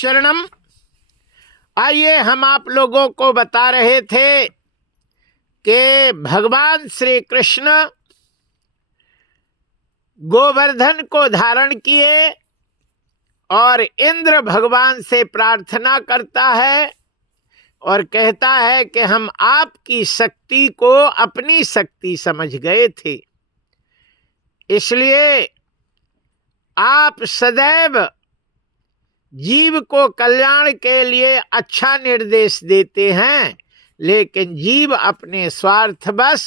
शरणम। आइए हम आप लोगों को बता रहे थे कि भगवान श्री कृष्ण गोवर्धन को धारण किए और इंद्र भगवान से प्रार्थना करता है और कहता है कि हम आपकी शक्ति को अपनी शक्ति समझ गए थे, इसलिए आप सदैव जीव को कल्याण के लिए अच्छा निर्देश देते हैं, लेकिन जीव अपने स्वार्थवश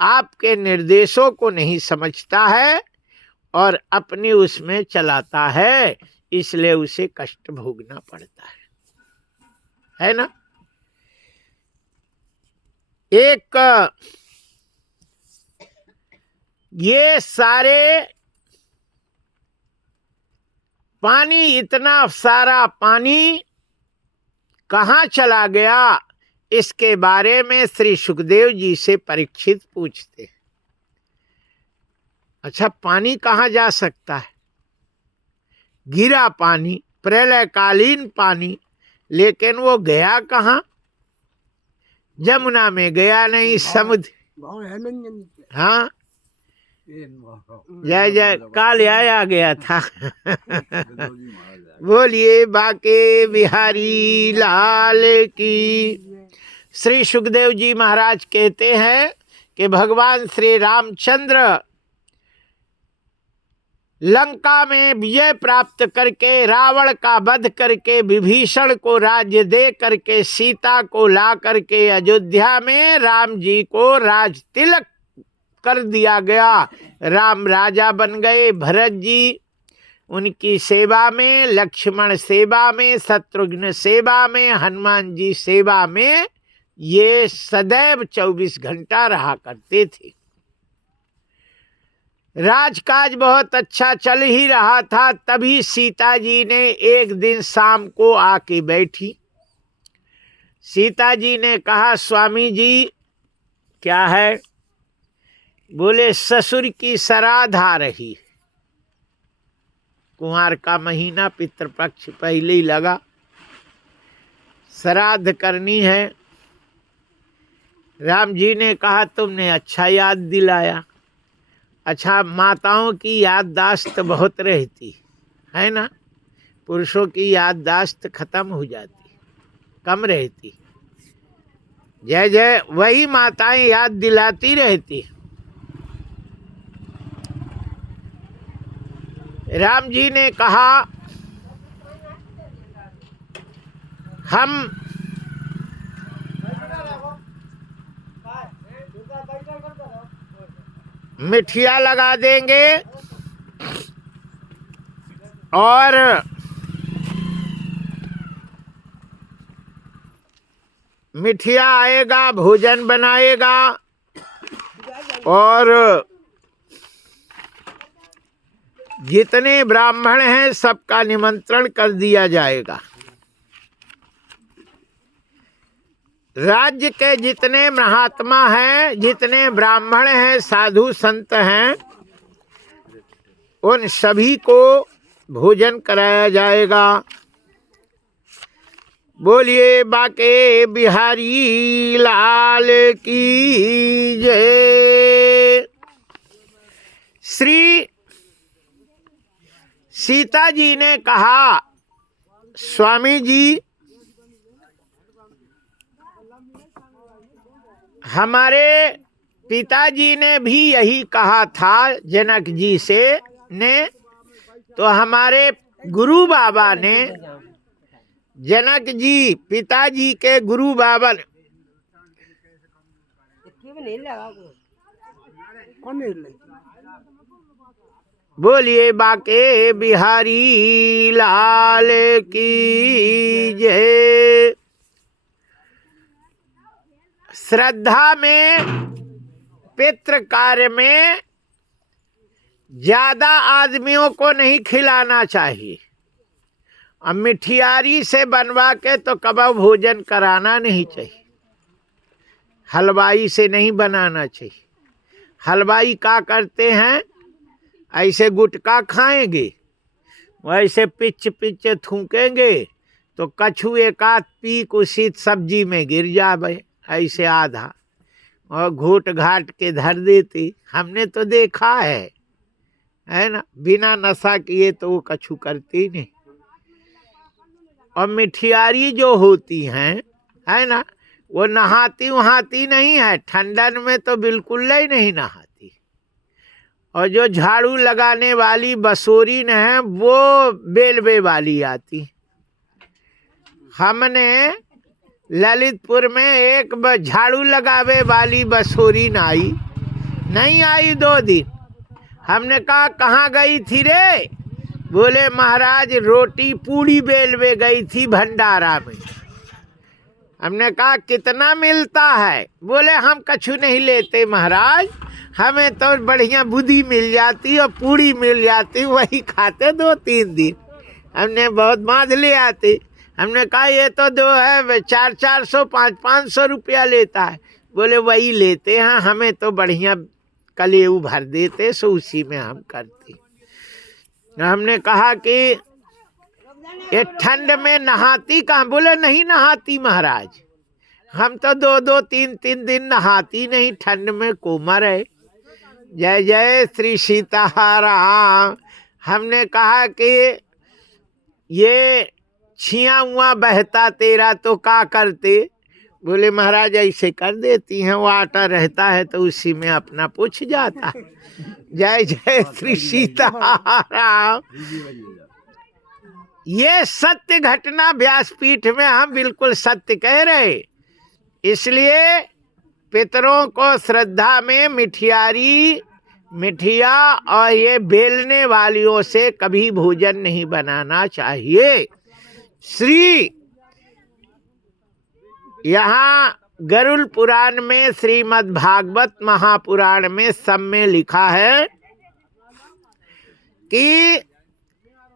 आपके निर्देशों को नहीं समझता है और अपने उसमें चलाता है, इसलिए उसे कष्ट भोगना पड़ता है ना। एक ये सारे पानी, इतना सारा पानी कहाँ चला गया, इसके बारे में श्री सुखदेव जी से परीक्षित पूछते हैं। अच्छा, पानी कहाँ जा सकता है? गिरा पानी, प्रलयकालीन पानी, लेकिन वो गया कहाँ? जमुना में गया नहीं, समुद्र। हाँ, जय जय काल आया गया था। बोलिए बाके बिहारी लाल की। श्री सुखदेव जी महाराज कहते हैं कि भगवान श्री रामचंद्र लंका में विजय प्राप्त करके, रावण का वध करके, विभीषण को राज्य दे करके, सीता को ला करके अयोध्या में राम जी को राज तिलक कर दिया गया। राम राजा बन गए, भरत जी उनकी सेवा में, लक्ष्मण सेवा में, शत्रुघ्न सेवा में, हनुमान जी सेवा में ये सदैव 24 घंटा रहा करते थे। राजकाज बहुत अच्छा चल ही रहा था, तभी सीता जी ने एक दिन शाम को आके बैठी। सीता जी ने कहा, स्वामी जी क्या है? बोले, ससुर की श्राद्ध आ रही है। कुंवार का महीना, पितृपक्ष पहले ही लगा, श्राद्ध करनी है। राम जी ने कहा, तुमने अच्छा याद दिलाया। अच्छा, माताओं की याददाश्त बहुत रहती है ना, पुरुषों की याददाश्त खत्म हो जाती, कम रहती। जय जय, वही माताएं याद दिलाती रहती। राम जी ने कहा, हम मिठिया लगा देंगे और मिठिया आएगा, भोजन बनाएगा और जितने ब्राह्मण हैं सबका निमंत्रण कर दिया जाएगा। राज्य के जितने महात्मा हैं, जितने ब्राह्मण हैं, साधु संत हैं, उन सभी को भोजन कराया जाएगा। बोलिए बाके बिहारी लाल की जय। श्री सीता जी ने कहा, स्वामी जी हमारे पिताजी ने भी यही कहा था जनक जी से ने, तो हमारे गुरु बाबा ने, जनक जी पिताजी के गुरु बाबा ने, बोलिए बाके बिहारी लाल की जय। श्रद्धा में, पितृ कार्य में ज्यादा आदमियों को नहीं खिलाना चाहिए। अब मिठियारी से बनवा के तो कबाब भोजन कराना नहीं चाहिए, हलवाई से नहीं बनाना चाहिए। हलवाई क्या करते हैं, ऐसे गुटखा खाएंगे, वैसे पिच पिच थूकेंगे तो कछु एक आध पीक उसी सब्जी में गिर जावे ऐसे आधा, और घूट घाट के धर देती। हमने तो देखा है ना, बिना नशा किए तो वो कछु करती नहीं। और मिठियारी जो होती हैं, है ना, वो नहाती वहाती नहीं है, ठंडन में तो बिल्कुल ही नहीं नहाती। और जो झाड़ू लगाने वाली बसोरीन है वो बेलवे वाली आती। हमने ललितपुर में एक झाड़ू लगावे वाली बसोरीन आई, नहीं आई 2 दिन। हमने कहा कहाँ गई थी रे? बोले महाराज रोटी पूड़ी बेलवे गई थी भंडारा में। हमने कहा कितना मिलता है? बोले हम कछु नहीं लेते महाराज, हमें तो बढ़िया बुद्धि मिल जाती और पूड़ी मिल जाती, वही खाते 2-3 दिन। हमने बहुत बांध ले आते। हमने कहा ये तो जो है 400-400 500-500 रुपया लेता है। बोले वही लेते हैं, हमें तो बढ़िया कलेऊ भर देते, सो उसी में हम करते। हमने कहा कि ये ठंड में नहाती कहाँ? बोले नहीं नहाती महाराज, हम तो 2-2 3-3 दिन नहाती नहीं, ठंड में कोमर है। जय जय श्री सीताराम। हमने कहा कि ये छिया हुआ बहता तेरा तो का करते? बोले महाराज ऐसे कर देती हैं, वो आटा रहता है तो उसी में अपना पूछ जाता है। जय जय श्री सीताराम। ये सत्य घटना व्यासपीठ में हम बिल्कुल सत्य कह रहे। इसलिए पितरों को श्रद्धा में मिठिया और ये बेलने वालियों से कभी भोजन नहीं बनाना चाहिए। श्री यहाँ गरुड़ पुराण में, श्रीमद् भागवत महापुराण में सब में लिखा है कि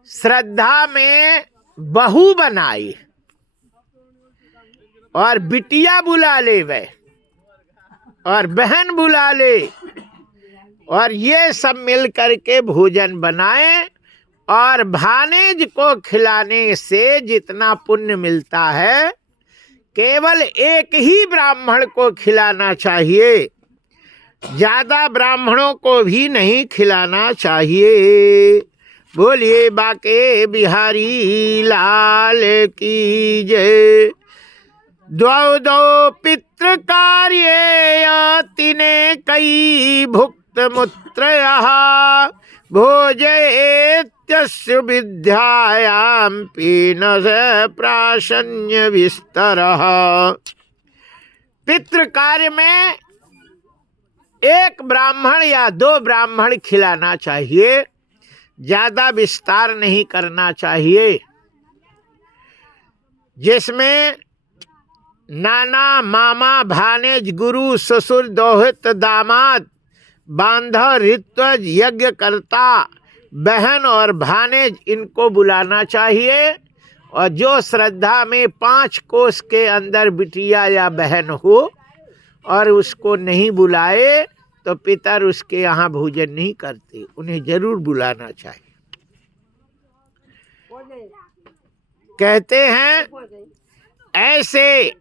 श्रद्धा में बहू बनाई और बिटिया बुला ले वे और बहन बुला ले, और ये सब मिल करके भोजन बनाए। और भानेज को खिलाने से जितना पुण्य मिलता है केवल एक ही ब्राह्मण को खिलाना चाहिए, ज्यादा ब्राह्मणों को भी नहीं खिलाना चाहिए। बोलिए बाके बिहारी लाल की जय। द्वौ पितृ कार्ये तिने कई भुक्त मुत्रयः भोजयेत्यस्य विद्यायां पीनस प्राशन्य विस्तरः। पितृ कार्य में 1 ब्राह्मण या 2 ब्राह्मण खिलाना चाहिए, ज्यादा विस्तार नहीं करना चाहिए, जिसमें नाना मामा भानेज गुरु ससुर दोहित दामाद बांधव ऋत्वज यज्ञ करता बहन और भानेज इनको बुलाना चाहिए। और जो श्रद्धा में 5 कोस के अंदर बिटिया या बहन हो और उसको नहीं बुलाए तो पितर उसके यहाँ भोजन नहीं करते, उन्हें जरूर बुलाना चाहिए। कहते हैं ऐसे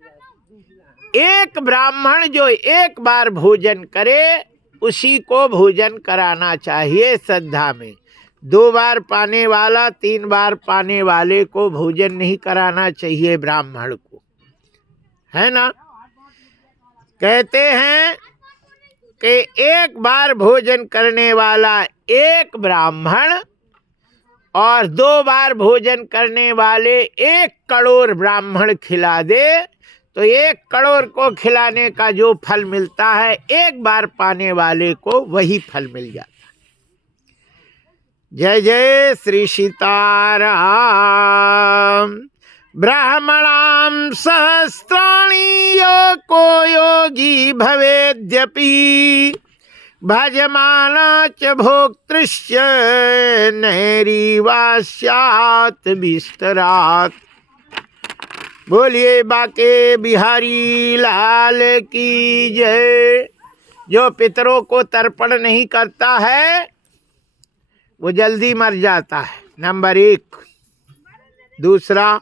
एक ब्राह्मण जो 1 बार भोजन करे उसी को भोजन कराना चाहिए श्रद्धा में। 2 बार पाने वाला 3 बार पाने वाले को भोजन नहीं कराना चाहिए ब्राह्मण को, है ना। कहते हैं कि 1 बार भोजन करने वाला 1 ब्राह्मण और 2 बार भोजन करने वाले 1 करोड़ ब्राह्मण खिला दे तो 1 करोड़ को खिलाने का जो फल मिलता है 1 बार पाने वाले को वही फल मिल जाता है। जय जय श्री सीताराम। ब्राह्मणां सहस्राणि यो को योगी भवेद्यपि भजमाना च भोक्तृश्च नैरीवास्यात् विस्तरात्। बोलिए बाके बिहारी लाल की जय। जो पितरों को तर्पण नहीं करता है वो जल्दी मर जाता है, नंबर 1। दूसरा,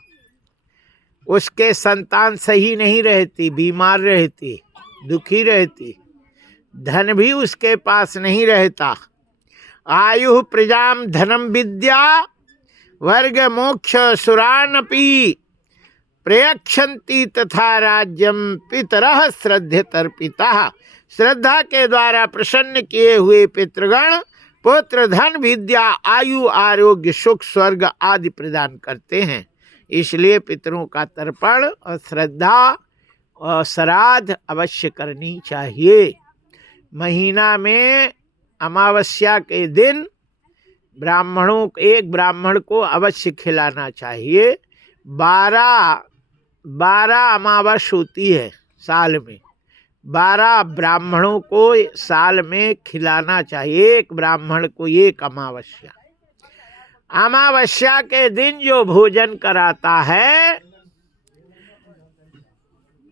उसके संतान सही नहीं रहती, बीमार रहती, दुखी रहती, धन भी उसके पास नहीं रहता। आयु प्रजाम धनम विद्या वर्ग मोक्ष सुरानपि प्रयक्षन्ति तथा राज्यम पितरः श्रद्धेतर्पिता। श्रद्धा के द्वारा प्रसन्न किए हुए पितृगण पुत्र, धन, विद्या, आयु, आरोग्य, सुख, स्वर्ग आदि प्रदान करते हैं। इसलिए पितरों का तर्पण और श्रद्धा और श्राद्ध अवश्य करनी चाहिए। महीना में अमावस्या के दिन ब्राह्मणों, एक ब्राह्मण को अवश्य खिलाना चाहिए। 12 अमावस होती है साल में, 12 ब्राह्मणों को साल में खिलाना चाहिए। एक ब्राह्मण को एक अमावस्या। अमावस्या के दिन जो भोजन कराता है,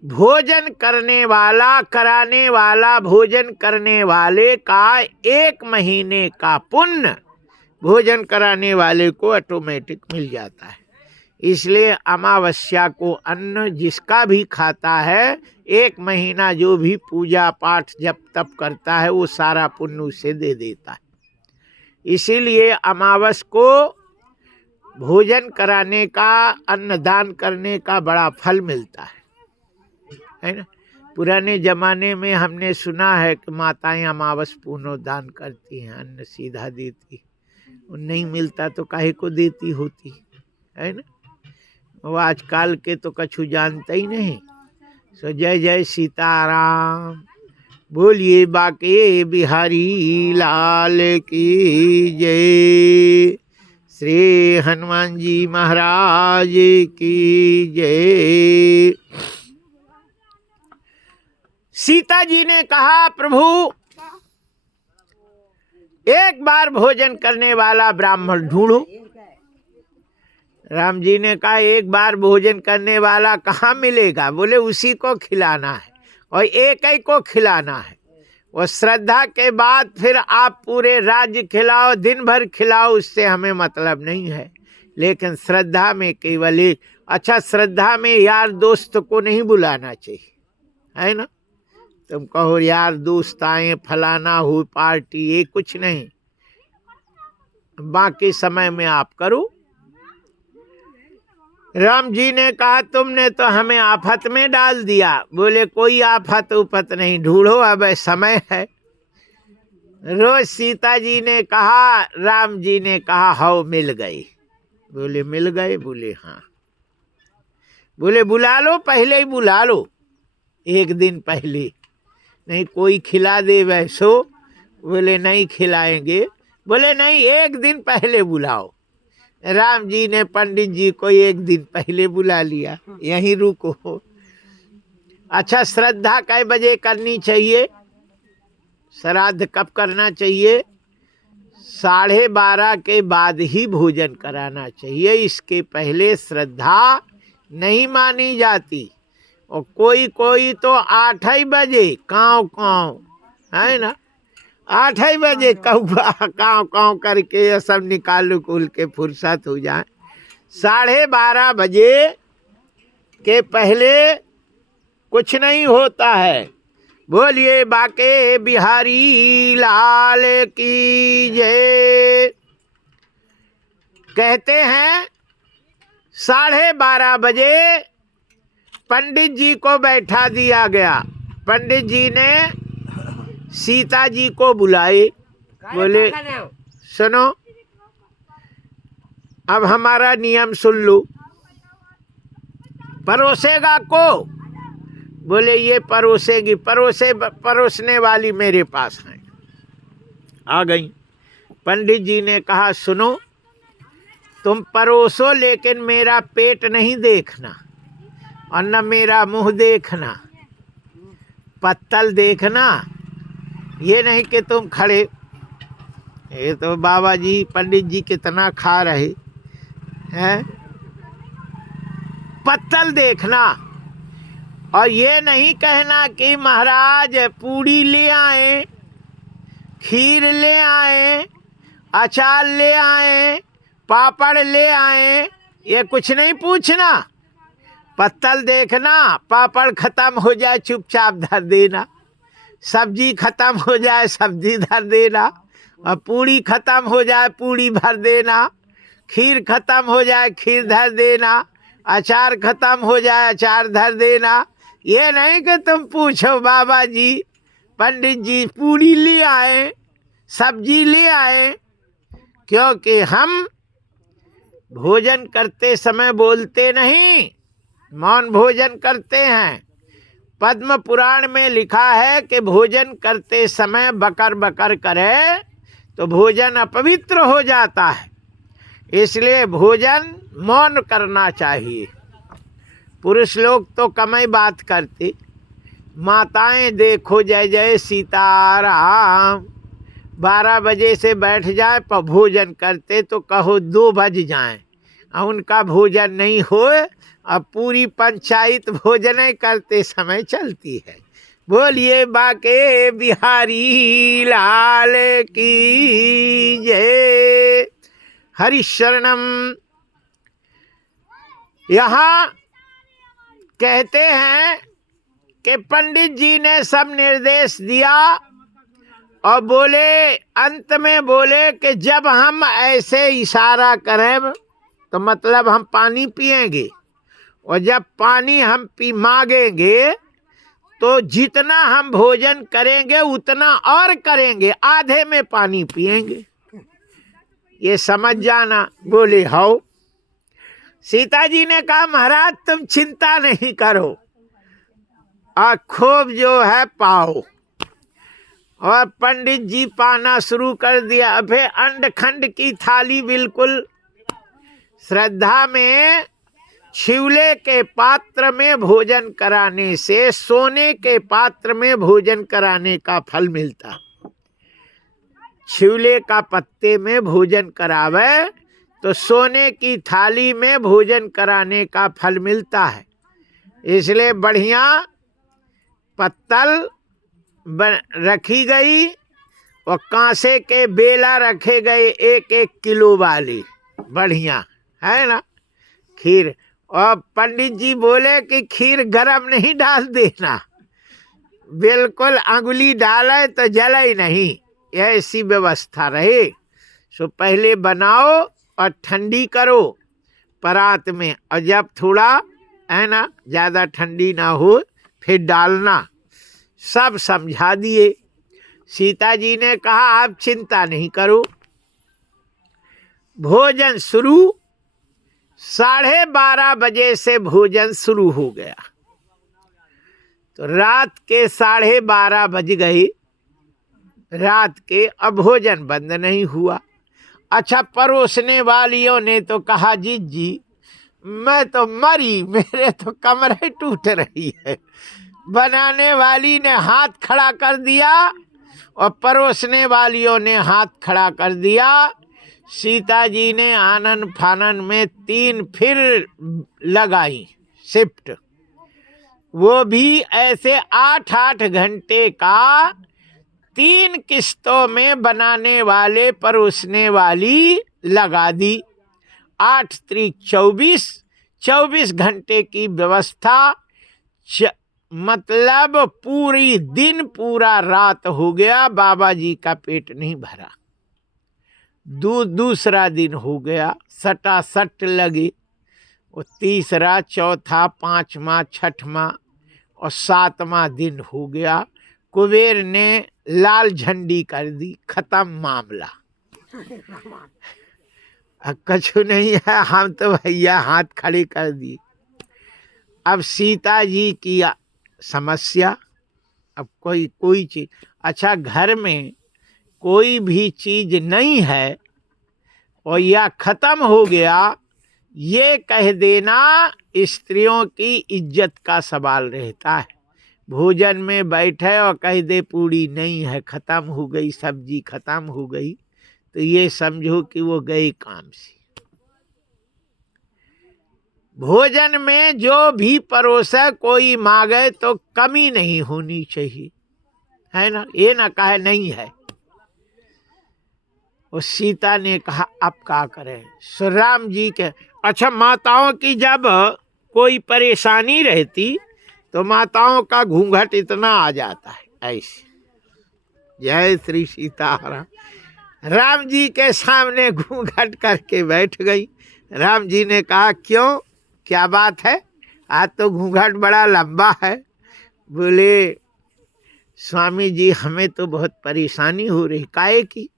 भोजन करने वाला, कराने वाला, भोजन करने वाले का 1 महीने का पुण्य भोजन कराने वाले को ऑटोमेटिक मिल जाता है। इसलिए अमावस्या को अन्न जिसका भी खाता है, 1 महीना जो भी पूजा पाठ जप तप करता है, वो सारा पुण्य उसे दे देता है। इसीलिए अमावस को भोजन कराने का, अन्नदान करने का बड़ा फल मिलता है ना। पुराने जमाने में हमने सुना है कि माताएं अमावस पूर्णो दान करती हैं, अन्न सीधा देती। नहीं मिलता तो काहे को देती होती है ना। वो आजकल के तो कछु जानता ही नहीं। सो जय जय सीताराम, बोलिए बाके बिहारी लाल की जय, श्री हनुमान जी महाराज की जय। सीता जी ने कहा, प्रभु एक बार भोजन करने वाला ब्राह्मण ढूंढो। राम जी ने कहा, एक बार भोजन करने वाला कहाँ मिलेगा? बोले उसी को खिलाना है और एक ही को खिलाना है। और श्रद्धा के बाद फिर आप पूरे राज्य खिलाओ, दिन भर खिलाओ, उससे हमें मतलब नहीं है। लेकिन श्रद्धा में केवल एक। अच्छा, श्रद्धा में यार दोस्त को नहीं बुलाना चाहिए, है ना। तुम कहो यार दोस्त आए, फलाना हो पार्टी, ये कुछ नहीं। बाकी समय में आप करो। राम जी ने कहा, तुमने तो हमें आफत में डाल दिया। बोले कोई आफत उपत नहीं, ढूंढो, अब समय है। रोज सीता जी ने कहा, राम जी ने कहा, हाउ मिल गई। बोले मिल गए? बोले हाँ। बोले बुला लो, पहले ही बुला लो, 1 दिन पहले। नहीं कोई खिला दे वैसो? बोले नहीं खिलाएंगे। बोले नहीं, 1 दिन पहले बुलाओ। राम जी ने पंडित जी को 1 दिन पहले बुला लिया, यहीं रुको। अच्छा, श्रद्धा कै बजे करनी चाहिए? श्राद्ध कब करना चाहिए? 12:30 के बाद ही भोजन कराना चाहिए। इसके पहले श्रद्धा नहीं मानी जाती। और कोई कोई तो 8 ही बजे काँव काँव, है ना, 8 ही बजे कौआ काँव काँव करके सब निकाल उकुल के फुर्सत हो जाए। 12:30 बजे के पहले कुछ नहीं होता है। बोलिए बाके बिहारी लाल की जय। कहते हैं 12:30 बजे पंडित जी को बैठा दिया गया। पंडित जी ने सीता जी को बुलाए। बोले सुनो, अब हमारा नियम सुन लो। परोसेगा को? बोले ये परोसेगी। परोसने वाली मेरे पास है। आ गई। पंडित जी ने कहा, सुनो, तुम परोसो, लेकिन मेरा पेट नहीं देखना और न मेरा मुंह देखना, पत्तल देखना। ये नहीं कि तुम खड़े, ये तो बाबा जी पंडित जी कितना खा रहे हैं। पत्तल देखना। और ये नहीं कहना कि महाराज पूड़ी ले आए, खीर ले आए, अचार ले आए, पापड़ ले आए, ये कुछ नहीं पूछना। पत्तल देखना, पापड़ खत्म हो जाए चुपचाप धर देना, सब्जी खत्म हो जाए सब्जी धर देना, और पूड़ी खत्म हो जाए पूड़ी भर देना, खीर खत्म हो जाए खीर धर देना, अचार खत्म हो जाए अचार धर देना। ये नहीं कि तुम पूछो बाबा जी पंडित जी पूड़ी ले आए सब्जी ले आए, क्योंकि हम भोजन करते समय बोलते नहीं, मौन भोजन करते हैं। पद्म पुराण में लिखा है कि भोजन करते समय बकर बकर करे तो भोजन अपवित्र हो जाता है, इसलिए भोजन मौन करना चाहिए। पुरुष लोग तो कम ही बात करते, माताएं देखो जय जय सीताराम 12 बजे से बैठ जाए पर भोजन करते तो कहो 2 बज जाएं, उनका भोजन नहीं हो, अब पूरी पंचायत भोजन करते समय चलती है। बोलिए बाके बिहारी लाल की जय। हरिशरणम। यहाँ कहते हैं कि पंडित जी ने सब निर्देश दिया और बोले, अंत में बोले कि जब हम ऐसे इशारा करें तो मतलब हम पानी पिएंगे, और जब पानी हम मांगेंगे तो जितना हम भोजन करेंगे उतना और करेंगे, आधे में पानी पिएंगे, ये समझ जाना। बोले हो। सीता जी ने कहा महाराज तुम चिंता नहीं करो, और खूब जो है पाओ। और पंडित जी पाना शुरू कर दिया। फिर अंड खंड की थाली बिल्कुल श्रद्धा में छिवले के पात्र में भोजन कराने से सोने के पात्र में भोजन कराने का फल मिलता। छिवले का पत्ते में भोजन करावे तो सोने की थाली में भोजन कराने का फल मिलता है। इसलिए बढ़िया पत्तल रखी गई और कांसे के बेला रखे गए 1-1 किलो वाली, बढ़िया है ना खीर। और पंडित जी बोले कि खीर गरम नहीं डाल देना, बिल्कुल अंगुली डाले तो जले नहीं, ऐसी व्यवस्था रहे। सो पहले बनाओ और ठंडी करो परात में, और जब थोड़ा है ना ज़्यादा ठंडी ना हो फिर डालना। सब समझा दिए। सीता जी ने कहा आप चिंता नहीं करो। भोजन शुरू 12:30 बजे से भोजन शुरू हो गया, तो रात के 12:30 बज गए रात के, अब भोजन बंद नहीं हुआ। अच्छा, परोसने वालियों ने तो कहा जी मैं तो मरी, मेरे तो कमरे टूट रही है। बनाने वाली ने हाथ खड़ा कर दिया और परोसने वालियों ने हाथ खड़ा कर दिया। सीता जी ने आनन फानन में 3 फिर लगाई शिफ्ट, वो भी ऐसे 8-8 घंटे का 3 किस्तों में बनाने वाले परोसने वाली लगा दी। 8 त्रिक 24 घंटे की व्यवस्था, मतलब पूरी दिन पूरा रात हो गया, बाबा जी का पेट नहीं भरा। दूसरा दिन हो गया, सटासट लगे, और तीसरा चौथा 5वां 6वां और 7वां दिन हो गया। कुबेर ने लाल झंडी कर दी, खत्म मामला, अब कछु नहीं है, हम तो भैया हाथ खड़े कर दिए। अब सीता जी की समस्या, अब कोई चीज, अच्छा घर में कोई भी चीज नहीं है और या खत्म हो गया, ये कह देना स्त्रियों की इज्जत का सवाल रहता है। भोजन में बैठे और कह दे पूड़ी नहीं है, खत्म हो गई, सब्जी खत्म हो गई, तो ये समझो कि वो गए काम से। भोजन में जो भी परोसे कोई मांगे तो कमी नहीं होनी चाहिए, है ना, ये ना कहे नहीं है। उस सीता ने कहा अब क्या करें। श्री राम जी के, अच्छा माताओं की जब कोई परेशानी रहती तो माताओं का घूंघट इतना आ जाता है ऐसे। जय श्री सीताराम। राम जी के सामने घूंघट करके बैठ गई। राम जी ने कहा क्यों, क्या बात है, आज तो घूंघट बड़ा लंबा है। बोले स्वामी जी हमें तो बहुत परेशानी हो रही। काहे की?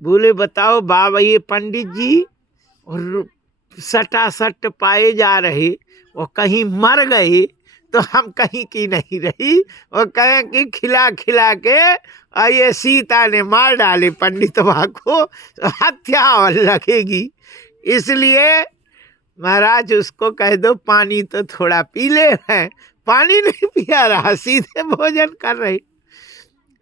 बोले बताओ बाबा, ये पंडित जी और सटासट पाए जा रहे और कहीं मर गए तो हम कहीं की नहीं रही, और कहें कि खिला खिला के और ये सीता ने मार डाले पंडित को, तो हत्या और लगेगी। इसलिए महाराज उसको कह दो पानी तो थोड़ा पी ले। है पानी नहीं पिया रहा, सीधे भोजन कर रहे।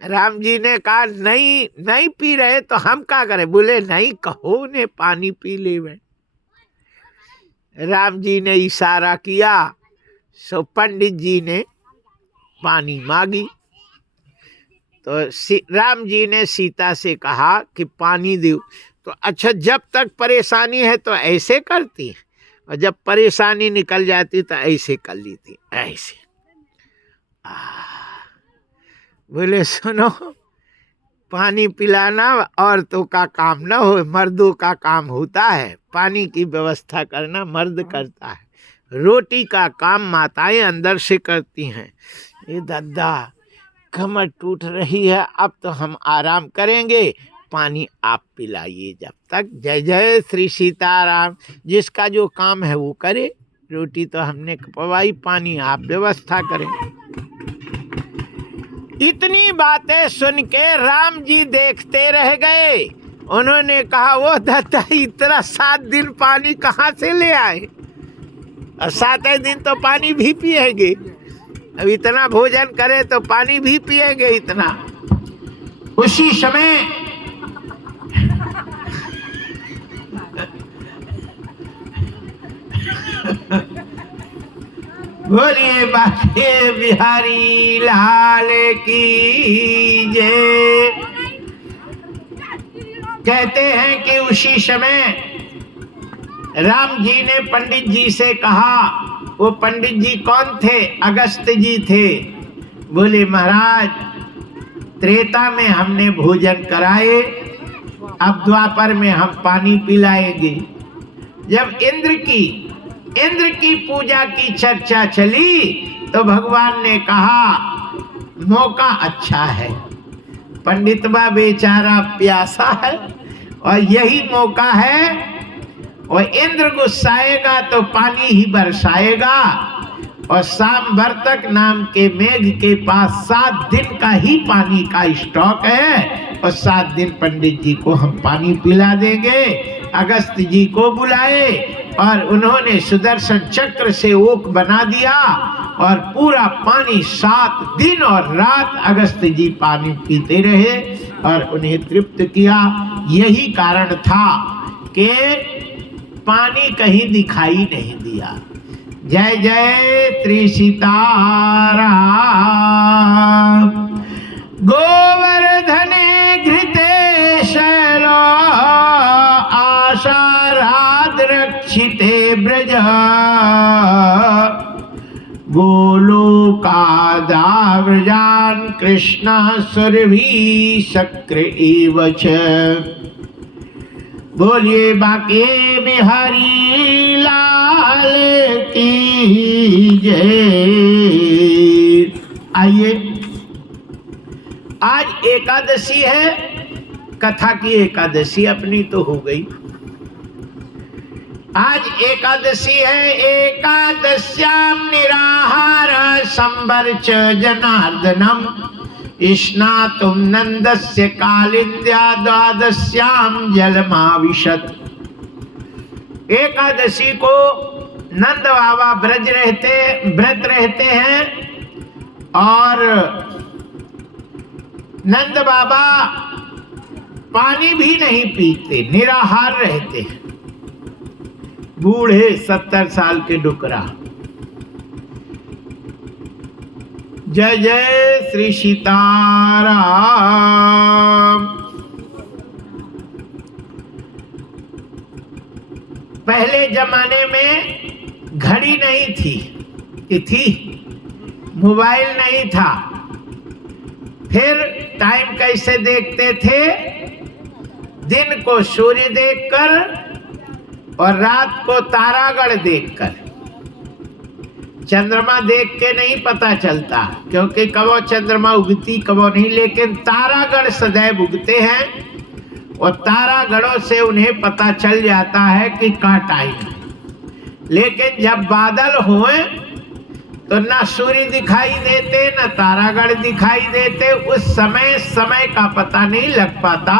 राम जी ने कहा नहीं नहीं पी रहे तो हम क्या करें? बोले नहीं, कहो ने पानी पी ले। में राम जी ने इशारा किया, सो पंडित जी ने पानी मांगी। तो राम जी ने सीता से कहा कि पानी दो। तो अच्छा, जब तक परेशानी है तो ऐसे करती है, और जब परेशानी निकल जाती तो ऐसे कर ली थी, ऐसे। बोले सुनो, पानी पिलाना औरतों का काम न हो, मर्दों का काम होता है। पानी की व्यवस्था करना मर्द करता है, रोटी का काम माताएं अंदर से करती हैं। ये दादा कमर टूट रही है, अब तो हम आराम करेंगे, पानी आप पिलाइए जब तक। जय जय श्री सीताराम। जिसका जो काम है वो करे, रोटी तो हमने पवाई, पानी आप व्यवस्था करें। इतनी बातें सुन के राम जी देखते रह गए। उन्होंने कहा वो दादा इतना 7 दिन पानी कहाँ से ले आए, और 7वें दिन तो पानी भी पिएंगे। अब इतना भोजन करे तो पानी भी पिएंगे इतना। उसी समय बोलिए बाके बिहारी लाल की जय। कहते हैं कि उसी समय राम जी ने पंडित जी से कहा। वो पंडित जी कौन थे? अगस्त जी थे। बोले महाराज त्रेता में हमने भोजन कराए, अब द्वापर में हम पानी पिलाएंगे। जब इंद्र की पूजा की चर्चा चली तो भगवान ने कहा मौका अच्छा है, पंडितबा बेचारा प्यासा है और यही मौका है। और इंद्र गुस्साएगा तो पानी ही बरसाएगा, और सांवर्तक नाम के मेघ के पास 7 दिन का ही पानी का स्टॉक है, और 7 दिन पंडित जी को हम पानी पिला देंगे। अगस्त जी को बुलाए और उन्होंने सुदर्शन चक्र से ओक बना दिया, और पूरा पानी 7 दिन और रात अगस्त जी पानी पीते रहे और उन्हें तृप्त किया। यही कारण था कि पानी कहीं दिखाई नहीं दिया। जय जय श्री सीताराम। गोवर्धने घृते शैलो आशाराध रक्षिते ब्रज, गोलोकादाव्रजान कृष्ण सुरभि शक्र एव च। बोलिए बाके बिहारी लाल की जय। आइए, आज एकादशी है, कथा की एकादशी अपनी तो हो गई। आज एकादशी है। एकादश्याम निराहार संवर्च जनार्दनम, स्नातुम नंदस्य कालिंद्या द्वादश्याम जलमाविशत। एकादशी को नंद बाबा व्रत रहते हैं, और नंद बाबा पानी भी नहीं पीते, निराहार रहते हैं। बूढ़े 70 साल के डुकरा। जय जय श्री सीताराम। पहले जमाने में घड़ी नहीं थी कि थी, मोबाइल नहीं था, फिर टाइम कैसे देखते थे? दिन को सूर्य देखकर और रात को तारागण देखकर। चंद्रमा देख के नहीं पता चलता, क्योंकि कबो चंद्रमा उगती कबो नहीं, लेकिन तारागण सदैव उगते हैं और तारागणों से उन्हें पता चल जाता है कि का टाइम है। लेकिन जब बादल हुए तो ना सूर्य दिखाई देते न तारागण दिखाई देते, उस समय का पता नहीं लग पाता।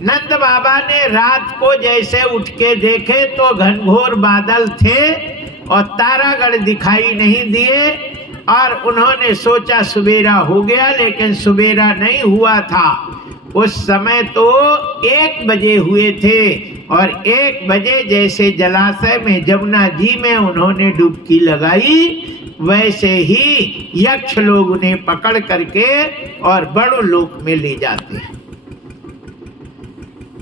नंद बाबा ने रात को जैसे उठ के देखे तो घनघोर बादल थे और तारागण दिखाई नहीं दिए, और उन्होंने सोचा सुबेरा हो गया, लेकिन सुबेरा नहीं हुआ था। उस समय तो 1 बजे हुए थे, और 1 बजे जैसे जलाशय में जमुना जी में उन्होंने डुबकी लगाई, वैसे ही यक्ष लोग उन्हें पकड़ करके और वरुण लोक में ले जाते हैं।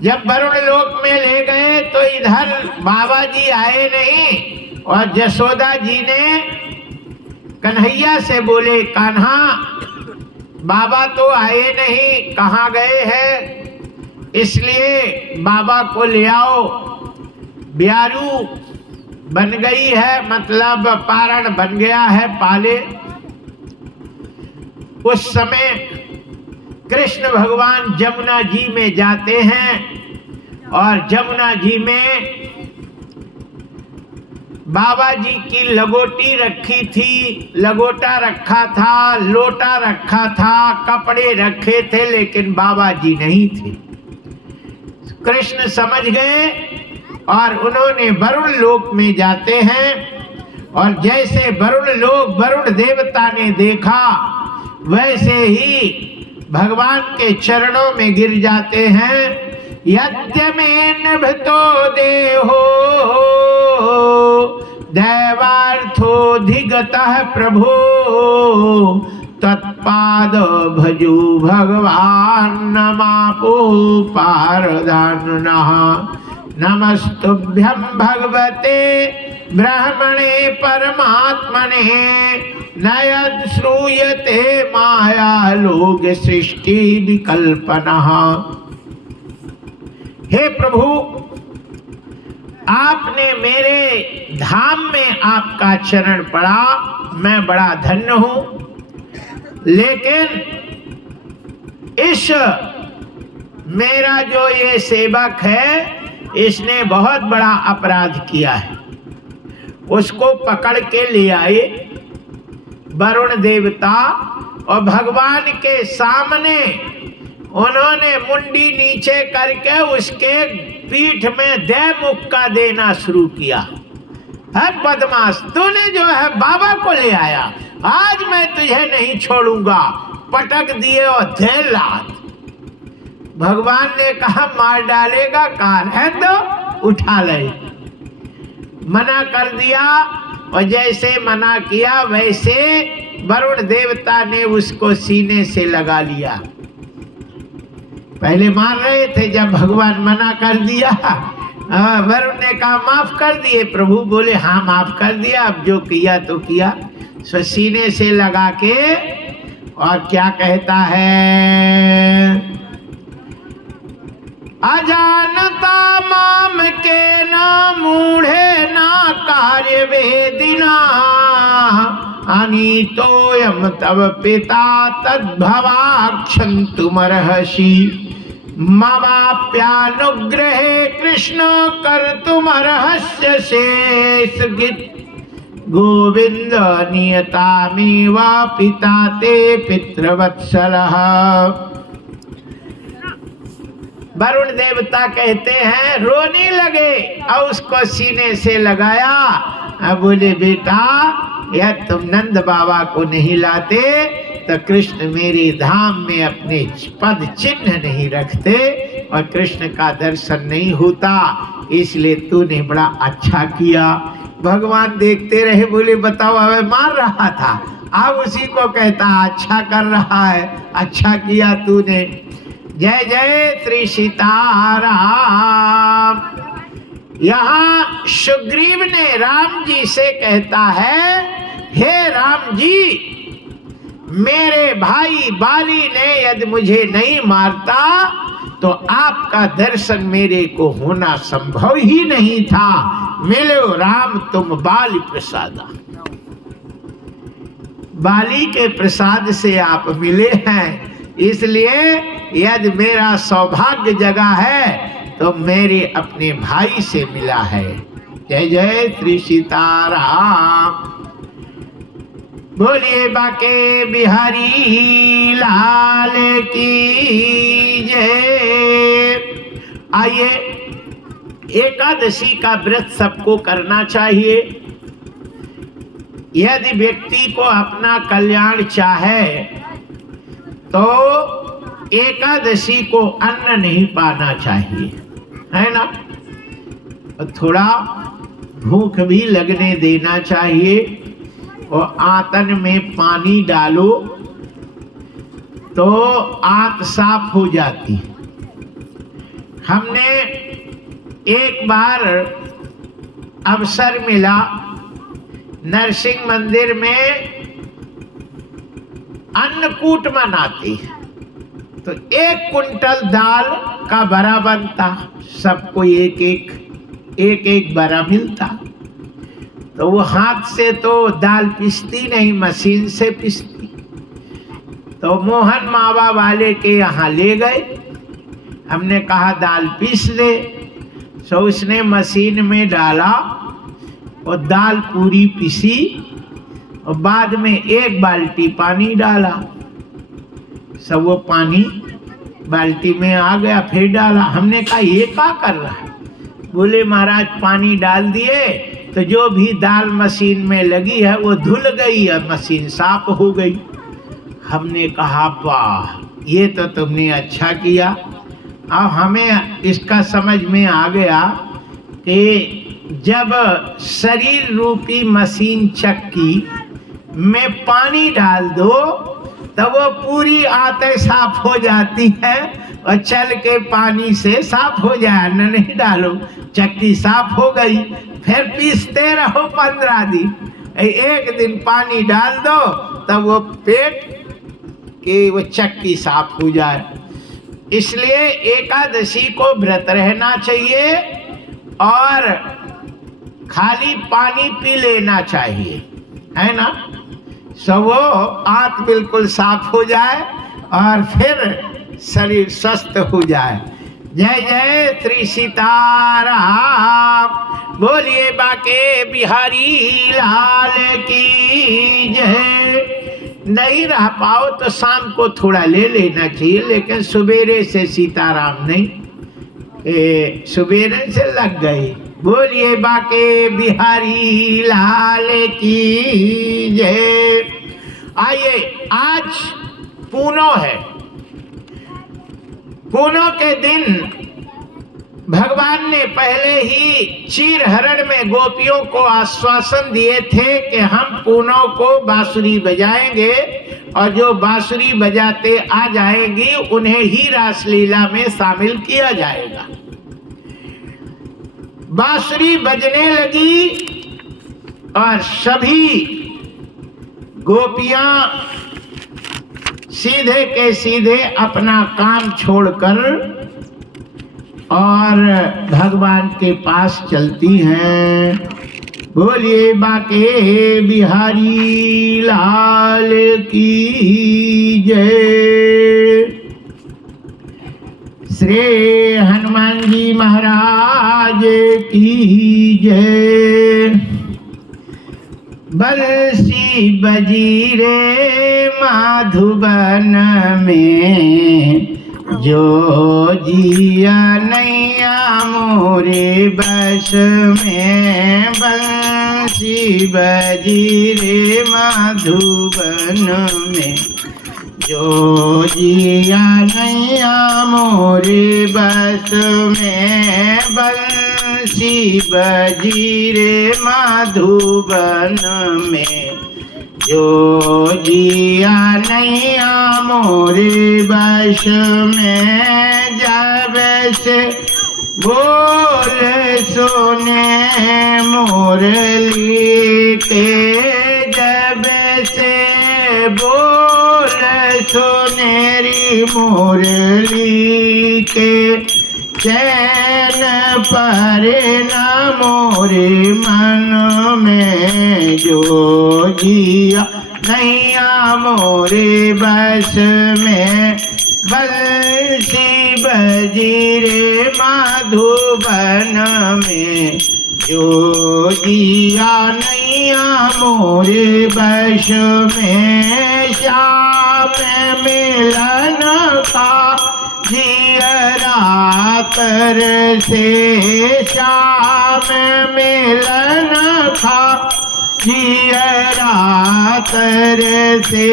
जब वरुण लोक में ले गए तो इधर बाबा जी आए नहीं, और जसोदा जी ने कन्हैया से बोले, कान्हा बाबा तो आए नहीं, कहाँ गए हैं? इसलिए बाबा को ले आओ। ब्यारू बन गई है, मतलब पारण बन गया है पाले। उस समय कृष्ण भगवान जमुना जी में जाते हैं, और जमुना जी में बाबा जी की लगोटी रखी थी, लगोटा रखा था, लोटा रखा था, कपड़े रखे थे, लेकिन बाबा जी नहीं थे। कृष्ण समझ गए और उन्होंने वरुण लोक में जाते हैं, और जैसे वरुण देवता ने देखा वैसे ही भगवान के चरणों में गिर जाते हैं। यद्यमेन भतो देहो दैवार्थोधिगतः प्रभो तत्पाद भजो भगवान नमापो पारदानः। नमस्तुभ्यं भगवते ब्रह्मणे परमात्मने नयद श्रूयते माया लोक सृष्टि विकल्पनः। हे प्रभु, आपने मेरे धाम में आपका चरण पड़ा, मैं बड़ा धन्य हूं, लेकिन इस मेरा जो ये सेवक है इसने बहुत बड़ा अपराध किया है। उसको पकड़ के ले आए वरुण देवता, और भगवान के सामने उन्होंने मुंडी नीचे करके उसके पीठ में दे मुक्का देना शुरू किया। है बदमाश, तूने जो है बाबा को ले आया, आज मैं तुझे नहीं छोड़ूंगा। पटक दिए और दे लात। भगवान ने कहा मार डालेगा, कार है तो उठा ले। मना कर दिया, और जैसे मना किया वैसे वरुण देवता ने उसको सीने से लगा लिया। पहले मार रहे थे, जब भगवान मना कर दिया वरुण ने कहा माफ कर दिए प्रभु। बोले हाँ माफ कर दिया, अब जो किया तो किया। सो सीने से लगा के और क्या कहता है, अजानता माम के ना मूढ़े ना कार्य वेदिना अनीतोयम तव पिता तद्भवाक्षन्तुमर्हसि ममाप्यानुग्रहे कृष्ण कर्तुमर्हस्य शेषगित् गोविंद नियतामेव पिता ते पितृवत्सलः। वरुण देवता कहते हैं रोने लगे और उसको सीने से लगाया। अब बोले बेटा यह तुम नंद बाबा को नहीं लाते तो कृष्ण मेरे धाम में अपने पद चिन्ह नहीं रखते और कृष्ण का दर्शन नहीं होता, इसलिए तूने बड़ा अच्छा किया। भगवान देखते रहे, बोले बताओ हमें मार रहा था, अब उसी को कहता अच्छा कर रहा है, अच्छा किया तूने। जय जय श्री सीताराम। यहाँ सुग्रीव ने राम जी से कहता है, हे राम जी, मेरे भाई बाली ने यदि मुझे नहीं मारता तो आपका दर्शन मेरे को होना संभव ही नहीं था। मिलो राम तुम बाली प्रसादा, बाली के प्रसाद से आप मिले हैं, इसलिए यदि मेरा सौभाग्य जगा है तो मेरे अपने भाई से मिला है। जय जय श्री सीताराम। बोलिए बाके बिहारी लाल की जय। आइए, एकादशी का व्रत सबको करना चाहिए। यदि व्यक्ति को अपना कल्याण चाहे तो एकादशी को अन्न नहीं पाना चाहिए, है ना। थोड़ा भूख भी लगने देना चाहिए और आतन में पानी डालो तो आंत साफ हो जाती। हमने एक बार अवसर मिला, नरसिंह मंदिर में अन्नकूट मनाती, तो 1 कुंटल दाल का बड़ा बनता, सबको एक एक बड़ा मिलता। तो वो हाथ से तो दाल पिसती नहीं, मशीन से पिसती। तो मोहन मावा वाले के यहाँ ले गए, हमने कहा दाल पीस दे। तो उसने मशीन में डाला और दाल पूरी पिसी और बाद में 1 बाल्टी पानी डाला। सब वो पानी बाल्टी में आ गया, फिर डाला। हमने कहा ये क्या कर रहा है? बोले महाराज पानी डाल दिए तो जो भी दाल मशीन में लगी है वो धुल गई है, मशीन साफ हो गई। हमने कहा वाह, ये तो तुमने अच्छा किया। अब हमें इसका समझ में आ गया कि जब शरीर रूपी मशीन चक्की में पानी डाल दो तो वो पूरी आंतें साफ हो जाती है और चल के पानी से साफ हो जाए। अन्न नहीं डालो, चक्की साफ हो गई, फिर पीसते रहो 15 दिन। 1 दिन पानी डाल दो तब वो पेट की वो चक्की साफ हो जाए। इसलिए एकादशी को व्रत रहना चाहिए और खाली पानी पी लेना चाहिए, है ना। सो वो आंत बिल्कुल साफ हो जाए और फिर शरीर स्वस्थ हो जाए। जय जय श्री सीताराम। बोलिए बाके बिहारी लाल की जय। नहीं रह पाओ तो शाम को थोड़ा ले लेना चाहिए, लेकिन सवेरे से सीताराम नहीं, सवेरे से लग गई। बोलिए बाके बिहारी लाल की जय। आइए, आज पूनो है। पूनो के दिन भगवान ने पहले ही चीरहरण में गोपियों को आश्वासन दिए थे कि हम पूनो को बांसुरी बजाएंगे और जो बांसुरी बजाते आ जाएंगी उन्हें ही रासलीला में शामिल किया जाएगा। बांसुरी बजने लगी और सभी गोपियां सीधे के सीधे अपना काम छोड़कर और भगवान के पास चलती हैं। बोलिए बाके बिहारी लाल की जय। श्री हनुमान जी महाराज की जय। बंसी बजी रे माधुबन में, जो जिया नैया मोरे बस में। बंसी बजी रे माधुबन में, जो जिया नैया मोरे बस में। बंसी बजी रे माधुबन में, जो जिया नैया मोरे बस में। जब से बोल सुने मुरली के जब से बोल सुनेरी मुरली के चैन परे न मोरे मन में जो जिया नैया मोरे बस में बंसी बजीरे माधुबन में जो जिया नैया मोरे बस में श्याम मिलन का जियरा तर से श्याम मिलन का जियरा तर से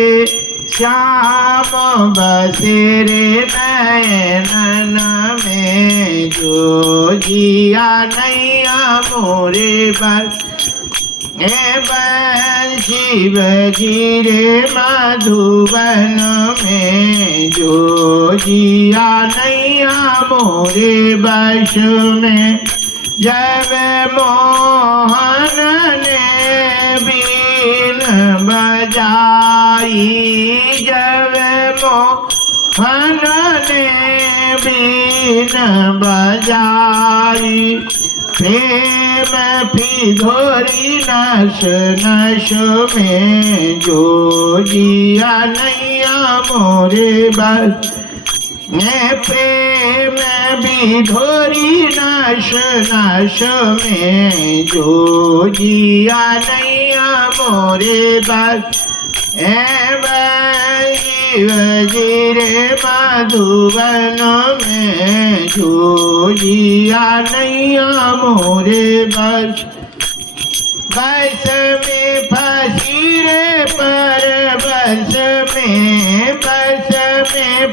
श्याम बसेरे नयनन में जो जिया नैया मोरे बस बंसी बजीरे मधुबन में जो जिया नैया मोरे बस में जब मोहन ने बीन बजाई जब मोहन ने बीन बजाई प्रेम फिधोरी नश नश में जो जिया नैया मोरे बस मैं प्रेम विधोरी नश नश में जो जिया नैया मोरे बस वजीरे मधुबन में जो जिया नैया मोरे बस बस में फंसी रे पर बस में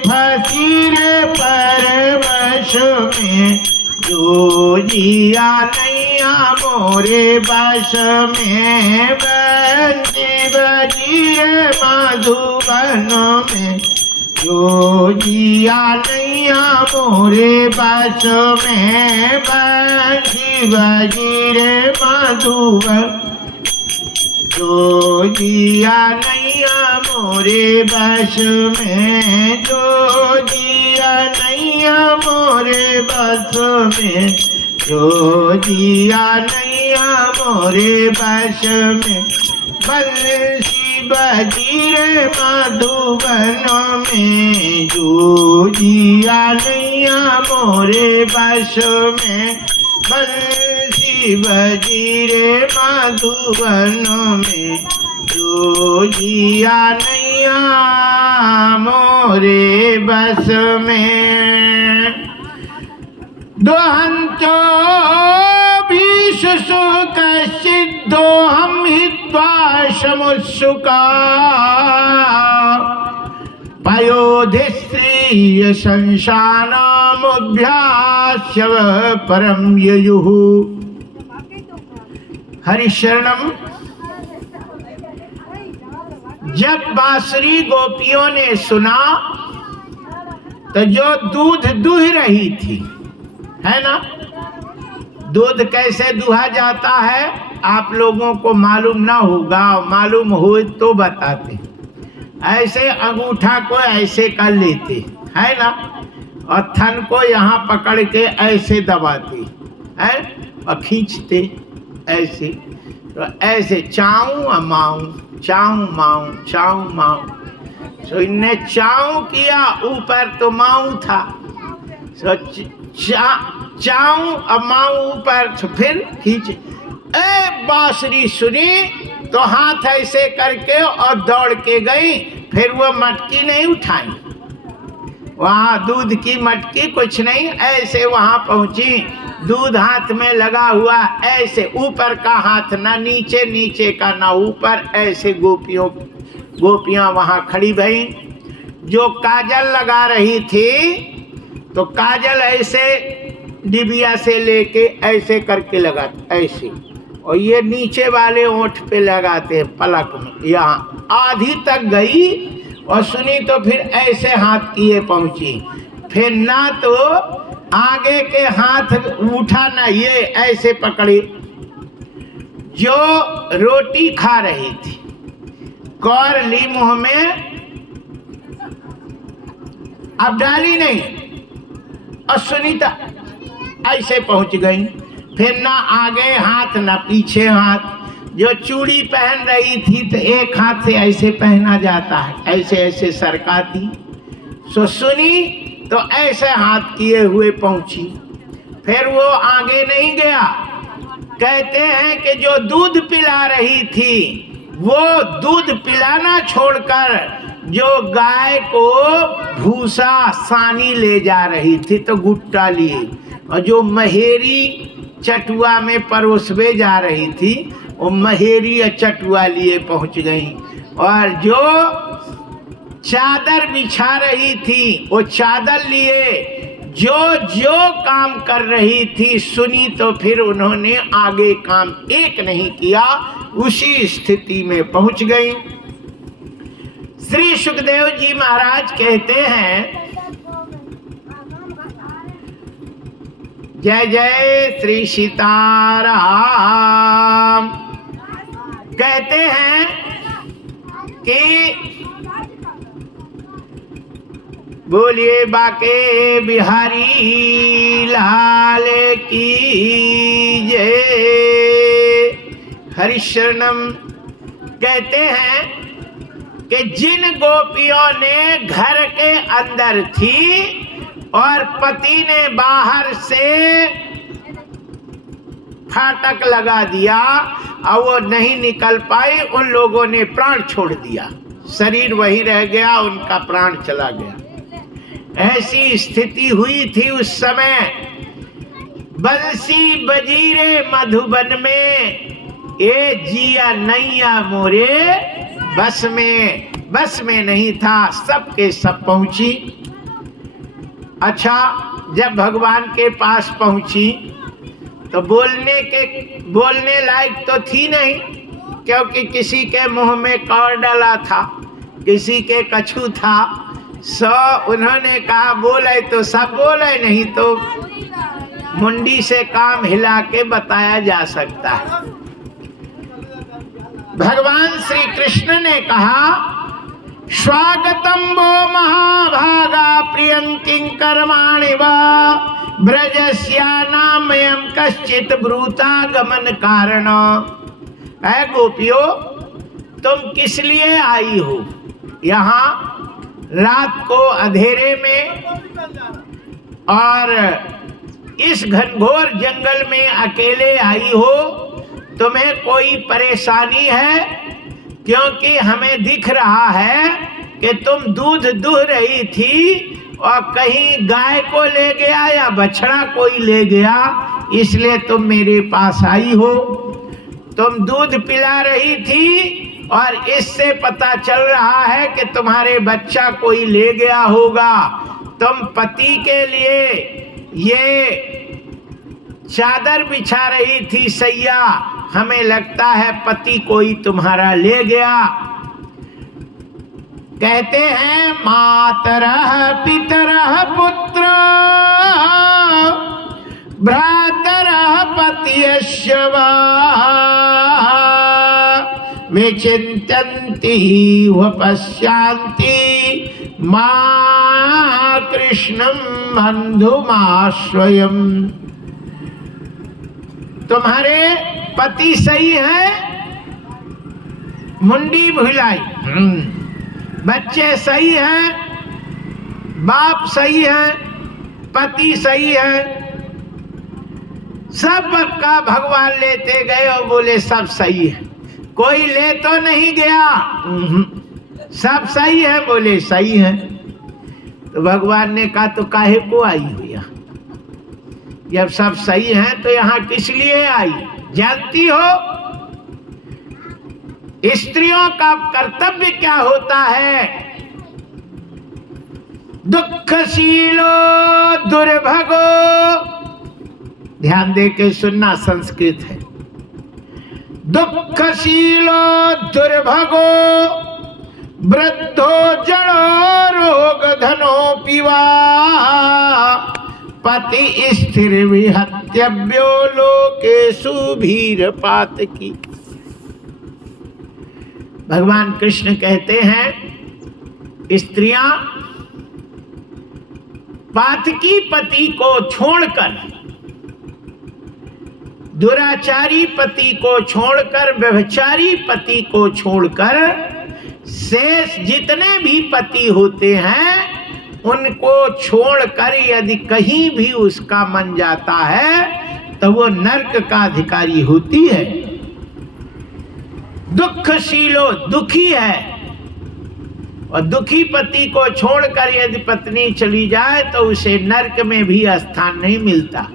फंसी रे पर बस में जो जिया नैया मोरे बस में बंसी बजीरे मधुबन में जो जिया नैया मोरे बस में बंसी बजीरे मधुबन जो जिया नैया मोरे बस में जो जिया नैया मोरे बस में जो जिया नैया मोरे बस में बंसी बजीरे मधुबन में जो जिया नैया मोरे बस में बंसी बजीरे मधुबन में जो जिया नैया मोरे बस में दोहंतो भीषुक सिद्धो हम हित्वा समुत्सुका पयोधिस्त्रीय संशानामुभ्यास्य परम ययुः हरिशरणम। जब बांसुरी गोपियों ने सुना तो जो दूध दूह रही थी, है ना, दूध कैसे दुहा जाता है आप लोगों को मालूम ना होगा, मालूम हो तो बताते। ऐसे अंगूठा को ऐसे कर लेते है ना, और थन को यहाँ पकड़ के ऐसे दबाते है और खींचते ऐसे, तो ऐसे चाऊ अमाऊ चाऊ माऊ चाऊ माऊ। तो इनने चाऊ किया, ऊपर तो माऊ था, तो चाऊ अमाऊ ऊपर, तो फिर खींचे। बांसुरी सुनी तो हाथ ऐसे करके और दौड़ के गई, फिर वो मटकी नहीं उठाई, वहाँ दूध की मटकी कुछ नहीं, ऐसे वहाँ पहुंची, दूध हाथ में लगा हुआ, ऐसे ऊपर का हाथ ना नीचे, नीचे का ना ऊपर, ऐसे गोपियां वहाँ खड़ी भई। जो काजल लगा रही थी तो काजल ऐसे डिबिया से लेके ऐसे करके लगाते ऐसे, और ये नीचे वाले ओंठ पे लगाते हैं पलक में, यहाँ आधी तक गई और सुनी तो फिर ऐसे हाथ किए पहुंची। फिर ना तो आगे के हाथ उठा ना, ये ऐसे पकड़े। जो रोटी खा रही थी, कौर ली मुंह में, अब डाली नहीं, और सुनीता ऐसे पहुंच गई। फिर ना आगे हाथ ना पीछे हाथ। जो चूड़ी पहन रही थी तो एक हाथ से ऐसे पहना जाता है, ऐसे ऐसे सरकाती। सो सुनी तो ऐसे हाथ किए हुए पहुंची। फिर वो आगे नहीं गया। कहते हैं कि जो दूध पिला रही थी वो दूध पिलाना छोड़कर जो गाय को भूसा सानी ले जा रही थी तो गुट्टा लिए, और जो महेरी चटुआ में परोसवे जा रही थी वो महेरी और चटुआ लिए पहुंच गई। और जो चादर बिछा रही थी वो चादर लिए जो जो काम कर रही थी सुनी, तो फिर उन्होंने आगे काम एक नहीं किया, उसी स्थिति में पहुंच गई। श्री सुखदेव जी महाराज कहते हैं, जय जय श्री सीताराम। कहते हैं कि बोलिए बाके बिहारी लाल की जय। हरिशरणम। कहते हैं कि जिन गोपियों ने घर के अंदर थी और पति ने बाहर से फाटक लगा दिया और वो नहीं निकल पाई, उन लोगों ने प्राण छोड़ दिया, शरीर वहीं रह गया, उनका प्राण चला गया। ऐसी स्थिति हुई थी उस समय। बंसी बजीरे मधुबन में, ए जिया नैया मोरे बस में नहीं था, सबके सब पहुंची। अच्छा, जब भगवान के पास पहुंची तो बोलने लायक तो थी नहीं, क्योंकि किसी के मुंह में कौर डाला था, किसी के कछू था। सो उन्होंने कहा बोले तो सब बोले, नहीं तो मुंडी से काम हिला के बताया जा सकता है। भगवान श्री कृष्ण ने कहा, स्वागतम वो महाभागा प्रियं किंकरवाणि वा ब्रजस्यानामयं कश्चित् ब्रूतागमन कारण। ऐ गोपियों, तुम किस लिए आई हो यहाँ रात को अंधेरे में और इस घनघोर जंगल में अकेले आई हो? तुम्हें कोई परेशानी है? क्योंकि हमें दिख रहा है कि तुम दूध दूह रही थी और कहीं गाय को ले गया या बछड़ा कोई ले गया, इसलिए तुम मेरे पास आई हो। तुम दूध पिला रही थी और इससे पता चल रहा है कि तुम्हारे बच्चा कोई ले गया होगा। तुम पति के लिए ये चादर बिछा रही थी सैया, हमें लगता है पति कोई तुम्हारा ले गया। कहते हैं, मातरः पितरः पुत्र भ्रातरः पतियस्य वा विचिन्त्यन्ति वपश्यन्ति मां कृष्णं बन्धुमाश्रयम्। तुम्हारे पति सही है, मुंडी भुलाई, बच्चे सही हैं, बाप सही है, पति सही है, सब का भगवान लेते गए और बोले सब सही है, कोई ले तो नहीं गया, सब सही है, बोले सही है। तो भगवान ने कहा तो काहे को आई हो यहाँ? जब सब सही हैं तो यहाँ किस लिए आई? जानती हो स्त्रियों का कर्तव्य क्या होता है? दुखशीलो दुर्भगो, ध्यान दे के सुनना, संस्कृत है। दुखशीलो दुर्भगो वृद्धो जड़ो रोग धनो पिवा पति स्थिर विहत्यव्यो लोकेषु भीर पातकी। भगवान कृष्ण कहते हैं स्त्रियां पातकी पति को छोड़कर, दुराचारी पति को छोड़कर, व्यभिचारी पति को छोड़कर शेष जितने भी पति होते हैं उनको छोड़कर यदि कहीं भी उसका मन जाता है तो वो नरक का अधिकारी होती है। दुखशीलो दुखी है, और दुखी पति को छोड़कर यदि पत्नी चली जाए तो उसे नरक में भी स्थान नहीं मिलता।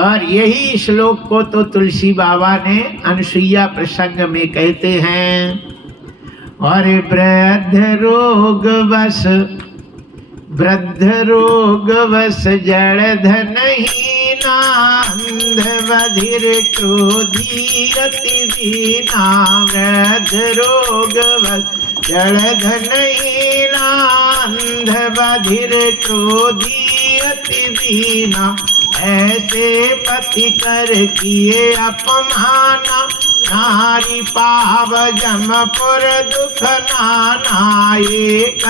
और यही श्लोक को तो तुलसी बाबा ने अनुसुईया प्रसंग में कहते हैं, और वृद्ध रोग वश जड़ धनहीना, अंध बधिर क्रोधी अति दीना। वृद्ध रोग वश जड़ धनहीना, अंध बधिर क्रोधी अति दीना। ऐसे पति कर किए अपमाना, नारी पाव जमपुर दुख नाना। एक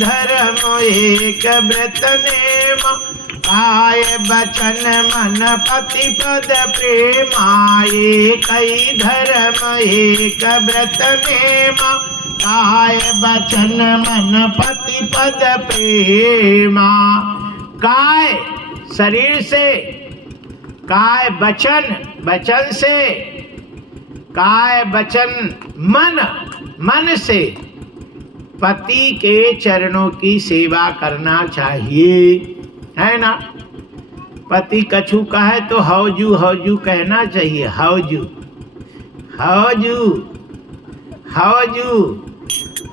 धर्म एक व्रत नेम, काय बचन मन पति पद प्रेमा। एक धर्म एक व्रत नेम, काय बचन मन पति पद प्रेमा। काय शरीर से, काय वचन, वचन से, काय वचन मन, मन से पति के चरणों की सेवा करना चाहिए, है ना। पति कछु कहे तो हौजू हौजू कहना चाहिए, हौजू हौजू हौजू।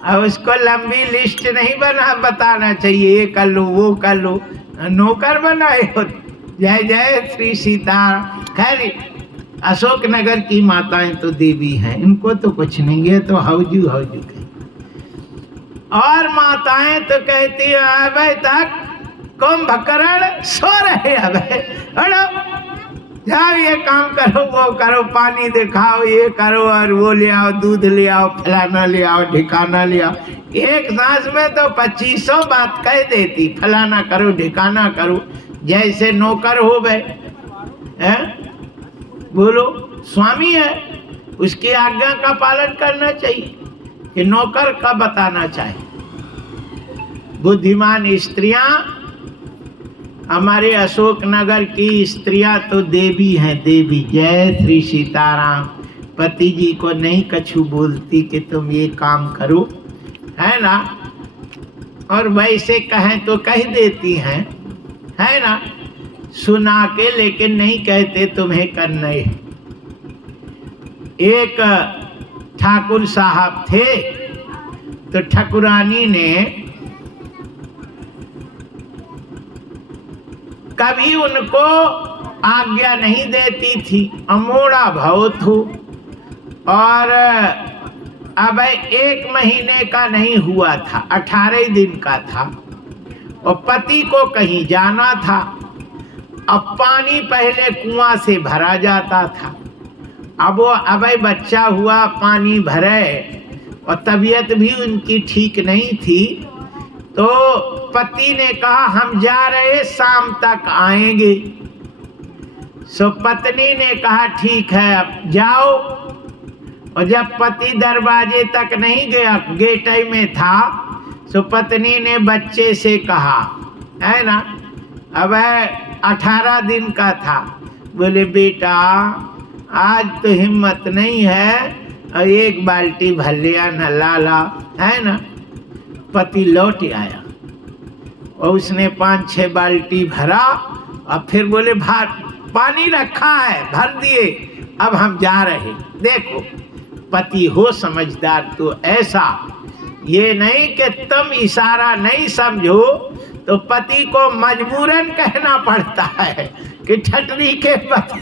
और उसको लंबी लिस्ट नहीं बताना चाहिए, ये कर लो वो कर लो, नौकर बनाए हो। जय जय श्री सीताराम। खैर अशोक नगर की माताएं तो देवी हैं, इनको तो कुछ नहीं है, तो हौजू हौजू कह। और माताएं तो कहती है अबे तक कुंभकर्ण सो रहे, अबे अड़ो जाओ ये काम करो वो करो, पानी दिखाओ ये करो, और वो ले आओ, दूध ले आओ, फलाना ले आओ, ठिकाना ले आओ। एक सांस में तो 2500 बात कह देती, फलाना करो ठिकाना करो, जैसे नौकर हो गए हैं। बोलो स्वामी है, उसकी आज्ञा का पालन करना चाहिए कि नौकर का बताना चाहिए। बुद्धिमान स्त्रियां, हमारे अशोक नगर की स्त्रियां तो देवी हैं, देवी। जय श्री सीताराम। पति जी को नहीं कछु बोलती कि तुम ये काम करो, है ना। और वैसे कहें तो कह देती हैं, है ना, सुना के, लेकिन नहीं कहते तुम्हें करना है। एक ठाकुर साहब थे, तो ठाकुरानी ने कभी उनको आज्ञा नहीं देती थी, अमोड़ा बहुत हो। और अब 1 महीने का नहीं हुआ था, 18 दिन का था, और पति को कहीं जाना था। अब पानी पहले कुआं से भरा जाता था, अब वो अब बच्चा हुआ, पानी भरे, और तबीयत भी उनकी ठीक नहीं थी। तो पति ने कहा हम जा रहे, शाम तक आएंगे। सो पत्नी ने कहा ठीक है अब जाओ। और जब पति दरवाजे तक नहीं गया, गेटई में था, सो पत्नी ने बच्चे से कहा, है ना, अब 18 दिन का था, बोले बेटा आज तो हिम्मत नहीं है, और 1 बाल्टी भलिया न लाला, है ना। पति लौट आया और उसने 5-6 बाल्टी भरा, और फिर बोले पानी रखा है, भर दिए, अब हम जा रहे। देखो पति हो समझदार तो ऐसा, ये नहीं कि तुम इशारा नहीं समझो तो पति को मजबूरन कहना पड़ता है कि ठटरी के पति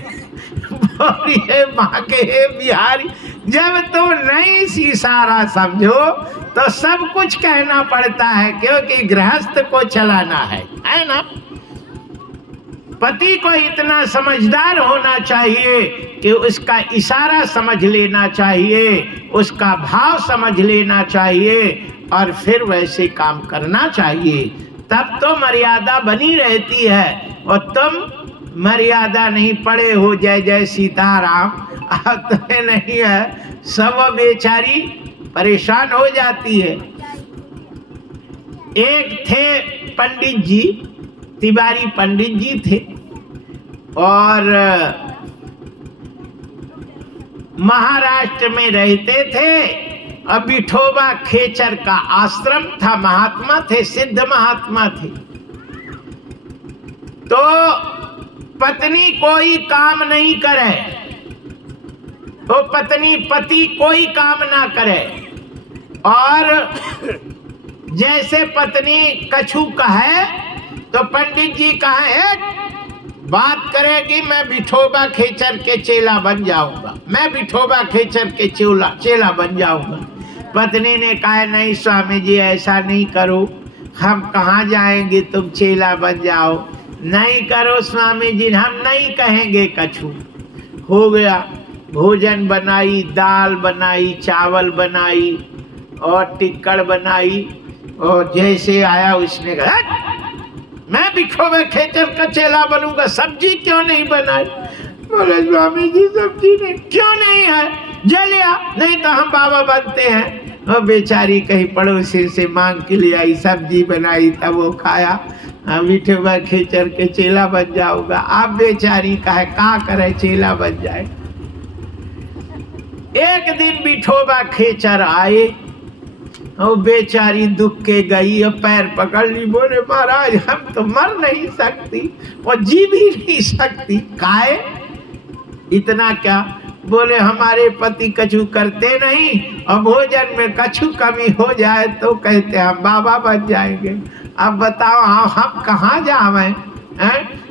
बोलिए माँ के बिहारी, जब तुम नहीं इशारा समझो तो सब कुछ कहना पड़ता है, क्योंकि गृहस्थ को चलाना है ना। पति को इतना समझदार होना चाहिए कि उसका इशारा समझ लेना चाहिए, उसका भाव समझ लेना चाहिए और फिर वैसे काम करना चाहिए, तब तो मर्यादा बनी रहती है। और तुम मर्यादा नहीं पड़े हो, जय जय सीताराम, अब तुम्हें नहीं है, सब बेचारी परेशान हो जाती है। एक थे पंडित जी, तिवारी पंडित जी थे, और महाराष्ट्र में रहते थे। और विठोबा खेचर का आश्रम था, महात्मा थे, सिद्ध महात्मा थे। तो पत्नी कोई काम नहीं करे, वो पत्नी पति कोई काम ना करे, और जैसे पत्नी कछु कहे तो पंडित जी कहे बात करेगी, मैं विठोबा खेचर के चेला बन जाऊंगा, मैं विठोबा खेचर के चेला बन जाऊंगा। पत्नी ने कहा नहीं स्वामी जी ऐसा नहीं करो, हम कहाँ जाएंगे, तुम चेला बन जाओ। नहीं करो स्वामी जी, हम नहीं कहेंगे कछु। हो गया, भोजन बनाई, दाल बनाई, चावल बनाई और टिक्कड़ बनाई, और जैसे आया उसने कहा मैं विठोबा खेचर का चेला बनूंगा, सब्जी क्यों नहीं बनाई? बोले स्वामी जी सब्जी नहीं, क्यों नहीं है? जलिया, नहीं तो हम बाबा बनते हैं। और बेचारी कहीं पड़ोसी से मांग के लिए आई, सब्जी बनाई, तब वो खाया, विठोबा खेचर के चेला बन जाऊंगा। आप बेचारी का करे चेला बन जाए। एक दिन विठोबा खेचर आए और बेचारी दुख के गई और पैर पकड़ ली। बोले महाराज हम तो मर नहीं सकती और जी भी नहीं सकती। काहे इतना क्या? बोले हमारे पति कछु करते नहीं और भोजन में कछु कमी हो जाए तो कहते हम बाबा बन जाएंगे। अब बताओ हम कहाँ जावें?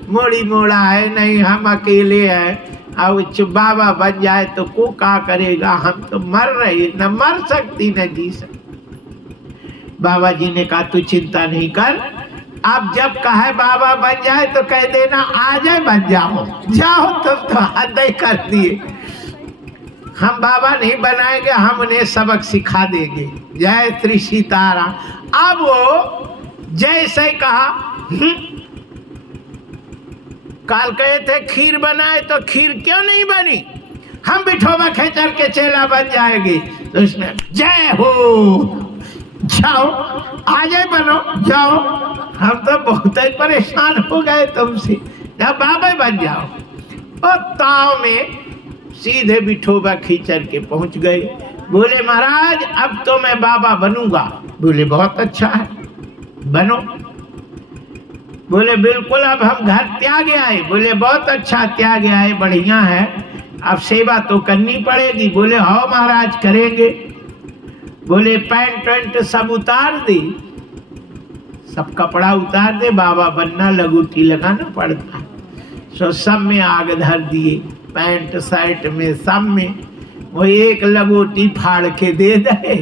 मोड़ी मोड़ा है नहीं, हम अकेले हैं, अब बाबा बन जाए तो को क्या करेगा? हम तो मर रही, न मर सकती न जी सकती। बाबा जी ने कहा तू चिंता नहीं कर, अब जब कहे बाबा बन जाए तो कह देना आ जाए बन जाओ, जाओ तुम तो हद ही कर दिए। हम बाबा नहीं बनाएंगे, हम उन्हें सबक सिखा देंगे। जय श्री सीताराम। अब वो जैसे कहा काल कहे थे खीर बनाए तो खीर क्यों नहीं बनी? हम विठोबा खेचर के चेला बन जाएंगे। तो उसने जय हो, जाओ आ जाए बनो, जाओ, हम तो बहुत ही परेशान हो गए तुमसे, जब बाबा बन जाओ। और ताव में सीधे विठोबा खेचर के पहुंच गए। बोले महाराज अब तो मैं बाबा बनूंगा। बोले बहुत अच्छा है, बनो। बोले बिल्कुल, अब हम घर त्याग आए। बोले बहुत अच्छा त्याग आए, बढ़िया है, अब सेवा तो करनी पड़ेगी। बोले हाँ महाराज करेंगे। बोले पैंट वैंट सब उतार दे, सब कपड़ा उतार दे, बाबा बनना लगूटी लगाना पड़ता है। सो सब में आग धर दिए, पैंट शर्ट में सब में। वो एक लगोटी फाड़ के दे दे।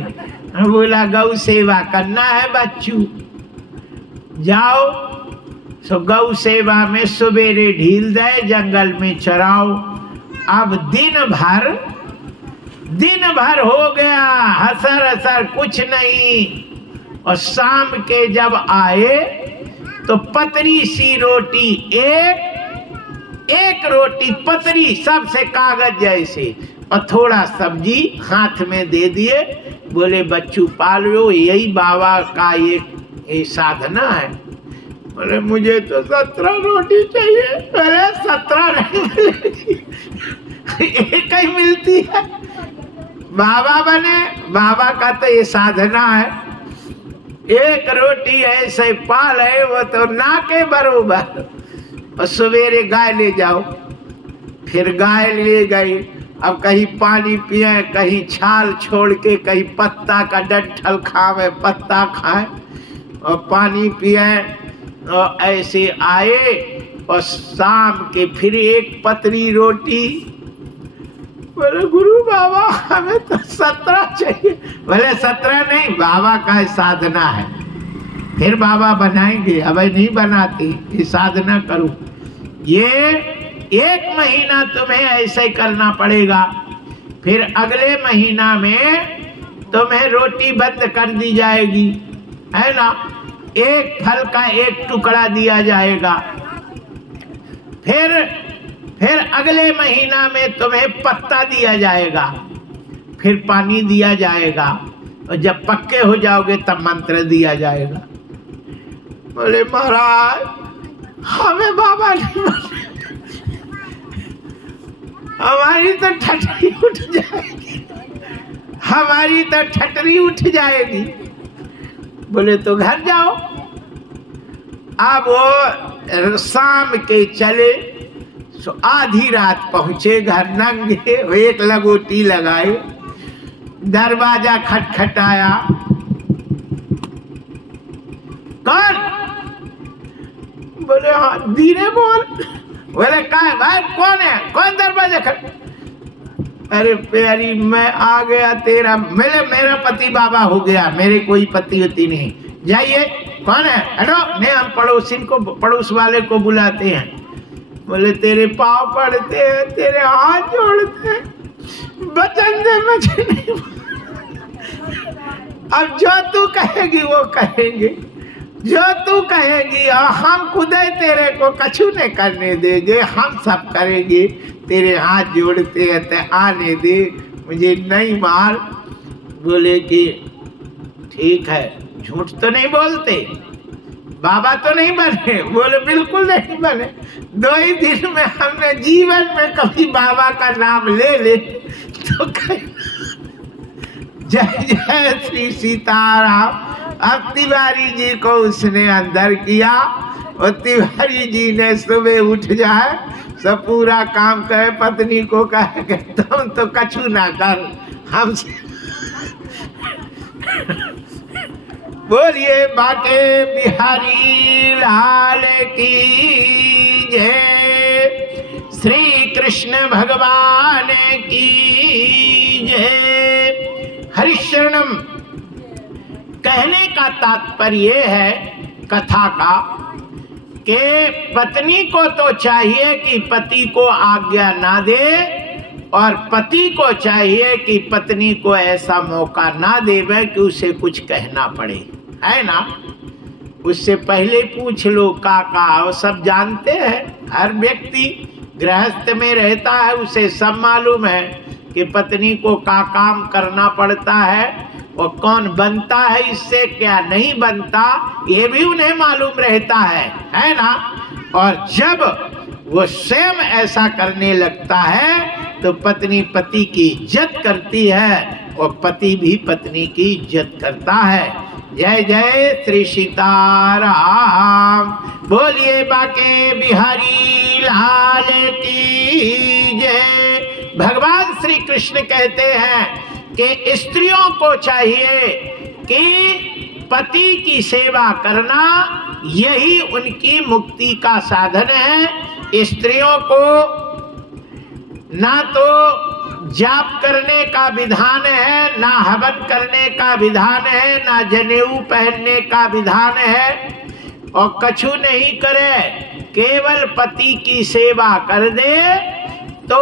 बोला गौ सेवा करना है बच्चू, जाओ। सो गौ सेवा में सवेरे ढील दे, जंगल में चराओ। अब दिन भर हो गया, हसर कुछ नहीं। और शाम के जब आए तो पतरी सी रोटी, एक रोटी पतरी, सबसे कागज जैसे, और थोड़ा सब्जी हाथ में दे दिए। बोले बच्चू पाल लो, यही बाबा का ये साधना है। बोले मुझे तो 17 रोटी चाहिए। बोले 17 नहीं मिलेगी, एक ही मिलती है। बाबा बने, बाबा का तो ये साधना है। एक रोटी ऐसे पाल है वो तो ना के बरोबर। और सवेरे गाय ले जाओ, फिर गाय ले गई। अब कहीं पानी पिए, कहीं छाल छोड़ के, कहीं पत्ता का डंठल खावे, पत्ता खाए और पानी पिए। और ऐसे आए और शाम के फिर एक पतली रोटी, बोले गुरु बाबा हमें तो 17 चाहिए। बोले 17 नहीं, बाबा का साधना है, फिर बाबा बनाएंगे, अब नहीं बनाती, ये साधना करो। ये 1 महीना तुम्हें ऐसे ही करना पड़ेगा, फिर अगले महीना में तुम्हें रोटी बंद कर दी जाएगी, है ना, एक फल का 1 टुकड़ा दिया जाएगा। फिर अगले महीना में तुम्हें पत्ता दिया जाएगा, फिर पानी दिया जाएगा, और जब पक्के हो जाओगे तब मंत्र दिया जाएगा। बोले महाराज हमें बाबा नहीं माने, हमारी तो ठटरी उठ जाएगी, हमारी तो ठटरी उठ जाएगी। बोले तो घर जाओ। अब वो शाम के चले, सो आधी रात पहुंचे घर, नंगे, 1 लगोटी लगाए, दरवाजा खटखटाया, कौन? बोले हाँ धीरे बोल। बोले कहाँ भाई, कौन है, कौन दरवाजा खट? अरे प्यारी मैं आ गया, तेरा मेरा पति बाबा हो गया, मेरे कोई पति होती नहीं, जाइए। कौन है? हटो, नहीं हम पड़ोसी को, पड़ोस वाले को बुलाते हैं। बोले तेरे पाँव पड़ते हैं, तेरे हाथ जोड़ते हैं, वचन दे मुझे नहीं। अब जो तू कहेगी वो कहेंगे, जो तू कहेगी, हम खुद ही तेरे को कछु नहीं करने देंगे, हम सब करेंगे। तेरे हाथ जोड़ते हैं तो आने दे, मुझे नहीं मार। बोले कि ठीक है, झूठ तो नहीं बोलते, बाबा तो नहीं बने? बोले बिल्कुल नहीं बने, 2 ही दिन में हमने जीवन में कभी बाबा का नाम ले तो जय जय श्री सीताराम। अब तिवारी जी को उसने अंदर किया, और तिवारी जी ने सुबह उठ जाए, सब पूरा काम करे, पत्नी को कहे कि तुम तो कछु ना कर, हम बोलिए बाटे बिहारी लाल की जय, श्री कृष्ण भगवान की जय। हरिशरणम कहने का तात्पर्य है कथा का कि पत्नी को तो चाहिए कि पति को आज्ञा ना दे, और पति को चाहिए कि पत्नी को ऐसा मौका ना देवे कि उसे कुछ कहना पड़े, है ना। उससे पहले पूछ लो काका, वो सब जानते हैं, हर व्यक्ति गृहस्थ में रहता है, उसे सब मालूम है कि पत्नी को क्या काम करना पड़ता है, और कौन बनता है इससे, क्या नहीं बनता, ये भी उन्हें मालूम रहता है ना। और जब वो स्वयं ऐसा करने लगता है तो पत्नी पति की इज्जत करती है, और पति भी पत्नी की इज्जत करता है। जय जय श्री सीताराम। बोलिए बाके बिहारी लाल की जय। भगवान श्री कृष्ण कहते हैं कि स्त्रियों को चाहिए कि पति की सेवा करना, यही उनकी मुक्ति का साधन है। स्त्रियों को ना तो जाप करने का विधान है, ना हवन करने का विधान है, ना जनेऊ पहनने का विधान है, और कछु नहीं करे, केवल पति की सेवा कर दे तो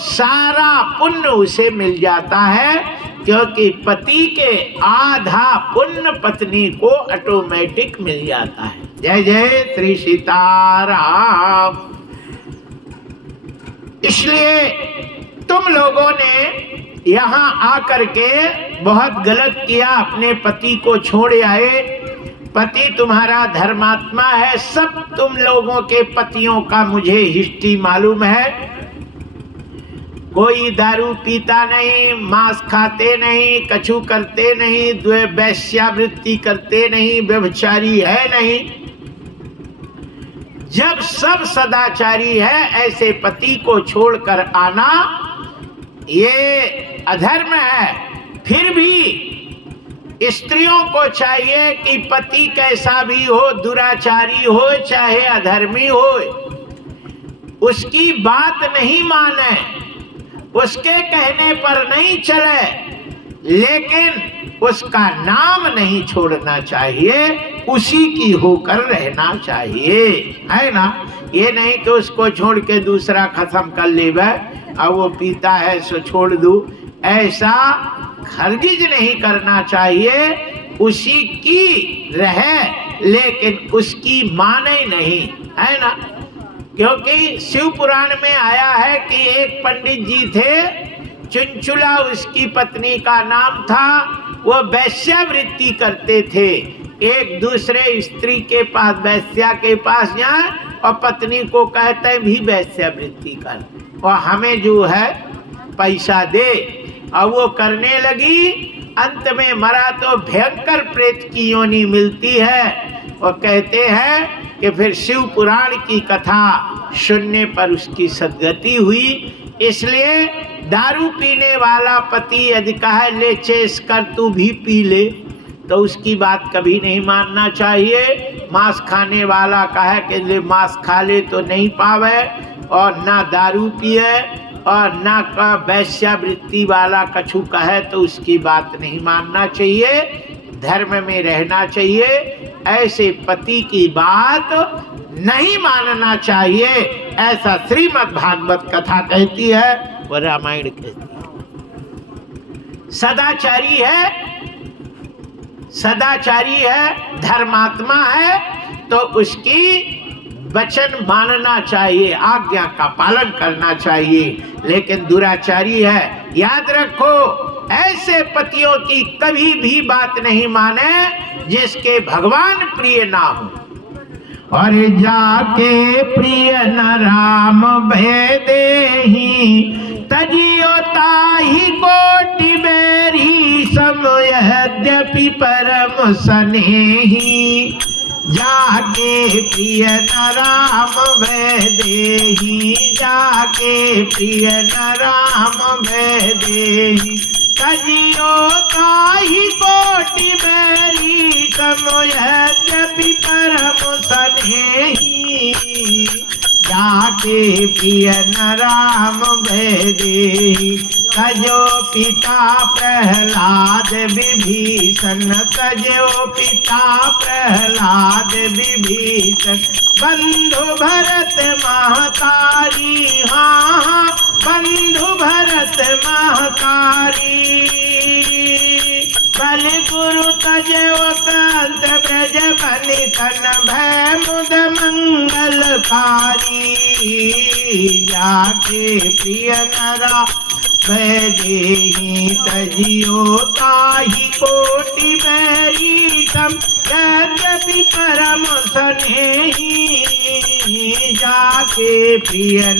सारा पुण्य उसे मिल जाता है, क्योंकि पति के आधा पुण्य पत्नी को ऑटोमेटिक मिल जाता है। जय जय श्री सीताराम। इसलिए तुम लोगों ने यहाँ आकर के बहुत गलत किया, अपने पति को छोड़ आए। पति तुम्हारा धर्मात्मा है, सब तुम लोगों के पतियों का मुझे हिस्ट्री मालूम है। कोई दारू पीता नहीं, मांस खाते नहीं, कछु करते नहीं, वेश्यावृत्ति करते नहीं, व्यभिचारी है नहीं। जब सब सदाचारी है, ऐसे पति को छोड़कर आना ये अधर्म है। फिर भी स्त्रियों को चाहिए कि पति कैसा भी हो, दुराचारी हो चाहे अधर्मी हो, उसकी बात नहीं माने, उसके कहने पर नहीं चले, लेकिन उसका नाम नहीं छोड़ना चाहिए, उसी की होकर रहना चाहिए, है ना। ये नहीं कि उसको छोड़ के दूसरा खत्म कर लेवे, अब वो पीता है सो छोड़ दूं, ऐसा हरगिज नहीं करना चाहिए। उसी की रहे लेकिन उसकी माने नहीं, है ना। क्योंकि शिव पुराण में आया है कि एक पंडित जी थे, चुनचुला उसकी पत्नी का नाम था, वो वेश्यावृत्ति करते थे। एक दूसरे स्त्री के पास, वेश्या के पास जाए और पत्नी को कहते भी वेश्यावृत्ति कर और हमें जो है पैसा दे, और वो करने लगी। अंत में मरा तो भयंकर प्रेत की योनि मिलती है। और कहते हैं कि फिर शिव पुराण की कथा सुनने पर उसकी सद्गति हुई। इसलिए दारू पीने वाला पति यदि कहे ले चेस कर तू भी पी ले, तो उसकी बात कभी नहीं मानना चाहिए। मांस खाने वाला कहे कि ले मांस खा ले तो नहीं पावे, और ना दारू पिए, और ना का वैश्यावृत्ति वाला कछु कहे तो उसकी बात नहीं मानना चाहिए, धर्म में रहना चाहिए। ऐसे पति की बात नहीं मानना चाहिए, ऐसा श्रीमद् भागवत कथा कहती है, वो रामायण कहती है। सदाचारी है, सदाचारी है, धर्मात्मा है, तो उसकी वचन मानना चाहिए, आज्ञा का पालन करना चाहिए। लेकिन दुराचारी है, याद रखो, ऐसे पतियों की कभी भी बात नहीं माने जिसके भगवान प्रिय ना हो। और जाके प्रिय न राम भेदेहि, तजियो ताहि कोटि बेरी सम यद्यपि परम स्नेही। जाके प्रिय न राम भेदेहि, जाके प्रिय न राम भेदेहि, तजियो ताहि कोटि बेरी सम यद्यपि परम स्नेही। जाके प्रिय न राम भेदेहि, तजो पिता प्रहलाद विभीषण, तजो पिता प्रहलाद विभीषण, बंधु भरत महतारी, हाँ बंधु भरत महतारी। बल गुरु तजो कांत ब्रज बलि तन भय मुद मंगलकारी। जाके प्रिय नरा भेदेहि, तजियो ताहि कोटि बेरी सम यद्यपि परम स्नेही। जाके प्रिय न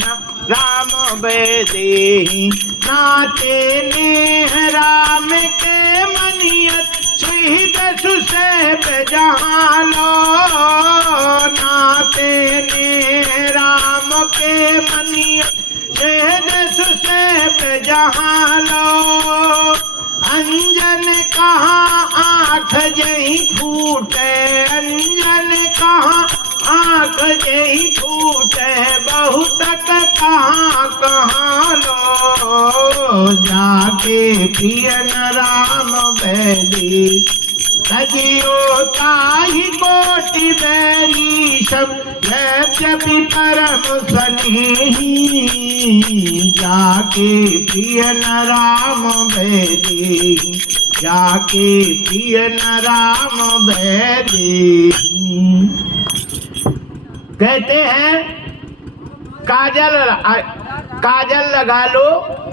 राम भेदेहि, नाते नेह राम के मनियत, सुहित सुसेब जहाँ लो। नाते नेह राम के मनियत, सुहित सुसेब जहाँ लो। अंजन कहाँ आँख जही फूटे, अंजन कहाँ आँख जही फूटे, बहुत कहाँ कहाँ लो। जाके प्रिय न राम भेदेहि, तजियो ताहि कोटि बेरी सम यद्यपि परम स्नेही। जाके प्रिय न राम भेदेहि, जाके प्रिय न राम भेदेहि। कहते हैं काजल लगा लो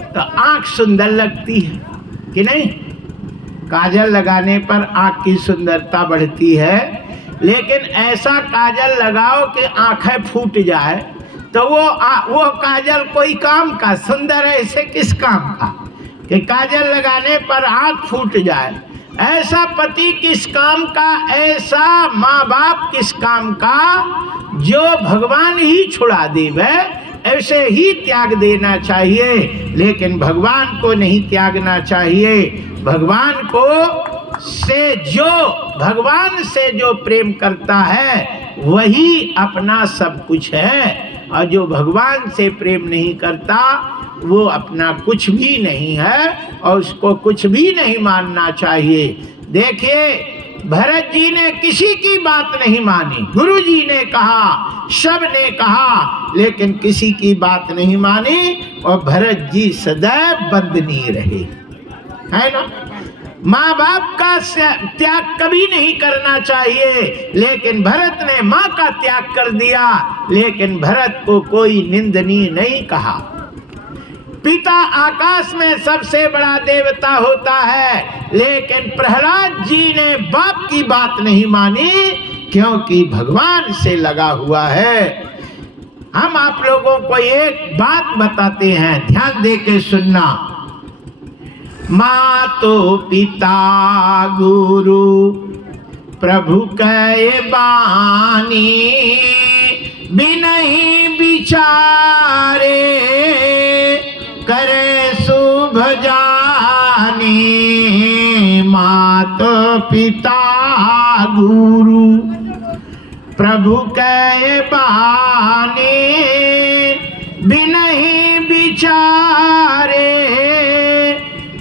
तो आंख सुंदर लगती है कि नहीं। काजल लगाने पर आंख की सुंदरता बढ़ती है, लेकिन ऐसा काजल लगाओ कि आंखें फूट जाए तो वो काजल कोई काम का, सुंदर ऐसे किस काम का कि काजल लगाने पर आंख फूट जाए। ऐसा पति किस काम का, ऐसा माँ बाप किस काम का, जो भगवान ही छुड़ा देवे ऐसे ही त्याग देना चाहिए, लेकिन भगवान को नहीं त्यागना चाहिए। भगवान से जो प्रेम करता है वही अपना सब कुछ है, और जो भगवान से प्रेम नहीं करता वो अपना कुछ भी नहीं है और उसको कुछ भी नहीं मानना चाहिए। देखिए, भरत जी ने किसी की बात नहीं मानी, गुरु जी ने कहा, सब ने कहा, लेकिन किसी की बात नहीं मानी और भरत जी सदैव बंदनीय रहे, है ना। माँ बाप का त्याग कभी नहीं करना चाहिए, लेकिन भरत ने माँ का त्याग कर दिया, लेकिन भरत को कोई निंदनीय नहीं कहा। पिता आकाश में सबसे बड़ा देवता होता है, लेकिन प्रहलाद जी ने बाप की बात नहीं मानी, क्योंकि भगवान से लगा हुआ है। हम आप लोगों को एक बात बताते हैं, ध्यान दे के सुनना। मातो पिता गुरु प्रभु कै बानी, बिनहि विचारे करे शुभ जानी। मात पिता गुरु प्रभु कै बानी, बिनहि विचारे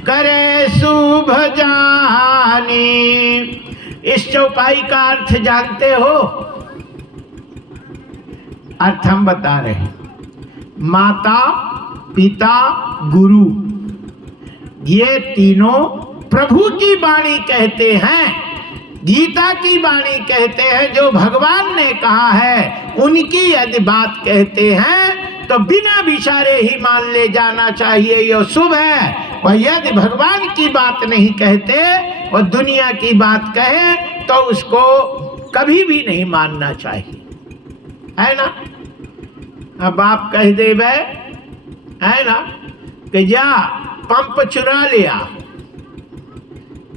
करे शुभ जानी। इस चौपाई का अर्थ जानते हो? अर्थ हम बता रहे हैं। माता, पिता, गुरु, ये तीनों प्रभु की वाणी कहते हैं, गीता की वाणी कहते हैं। जो भगवान ने कहा है उनकी यदि बात कहते हैं तो बिना विचारे ही मान ले जाना चाहिए, यह शुभ है। और यदि भगवान की बात नहीं कहते और दुनिया की बात कहे तो उसको कभी भी नहीं मानना चाहिए, है ना। अब आप कह दे बे, है ना, कि जा पंप चुरा लिया,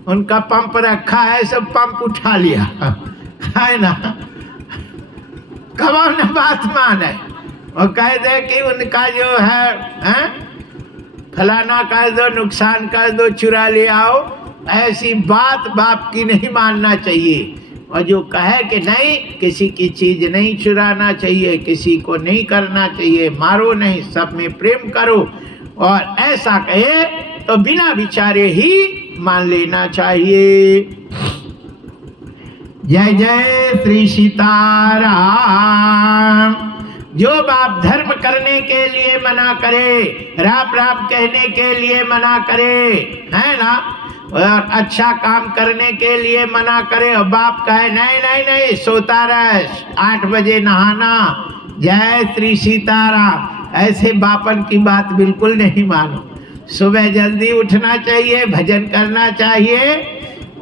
उनका पंप रखा है, सब पंप उठा लिया, है ना। कौन बात माने और कह दे कि उनका जो है फलाना कर दो, नुकसान कर दो, चुरा ले आओ, ऐसी बात बाप की नहीं मानना चाहिए। और जो कहे कि नहीं, किसी की चीज नहीं चुराना चाहिए, किसी को नहीं करना चाहिए, मारो नहीं, सब में प्रेम करो, और ऐसा कहे तो बिना विचारे ही मान लेना चाहिए। जय जय श्री सीताराम। जो बाप धर्म करने के लिए मना करे, राम राम कहने के लिए मना करे, है ना, और अच्छा काम करने के लिए मना करे, और बाप कहे नहीं नहीं नहीं सोता रहे, 8 बजे नहाना, जय श्री सीताराम, ऐसे बापन की बात बिल्कुल नहीं मानो। सुबह जल्दी उठना चाहिए, भजन करना चाहिए,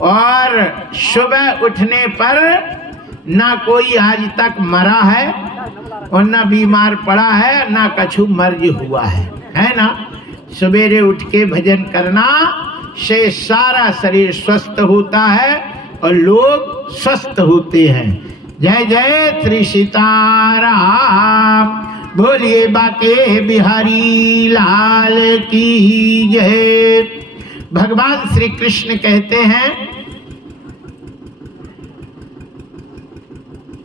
और सुबह उठने पर ना कोई आज तक मरा है और ना बीमार पड़ा है, ना कछु मर्ज हुआ है ना। सवेरे उठ के भजन करना से सारा शरीर स्वस्थ होता है और लोग स्वस्थ होते हैं। जय जय श्री सीताराम। बोलिए बाके बिहारी लाल की जय। भगवान श्री कृष्ण कहते हैं,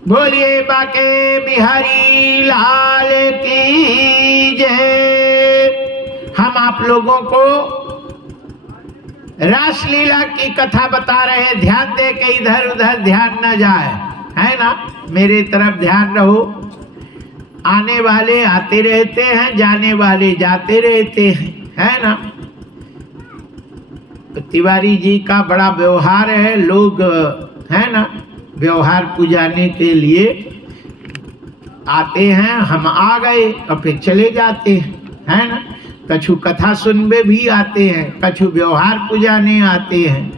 बोलिए बाके बिहारी लाल की जय। हम आप लोगों को रासलीला की कथा बता रहे हैं, ध्यान दे के इधर उधर ध्यान न जाए, है ना, मेरे तरफ ध्यान रहो। आने वाले आते रहते हैं, जाने वाले जाते रहते हैं, है ना। तिवारी जी का बड़ा व्यवहार है, लोग है ना व्यवहार पुजाने के लिए आते हैं, हम आ गए और फिर चले जाते हैं, है ना। कछु कथा सुनने भी आते हैं, कछु व्यवहार पुजाने आते हैं,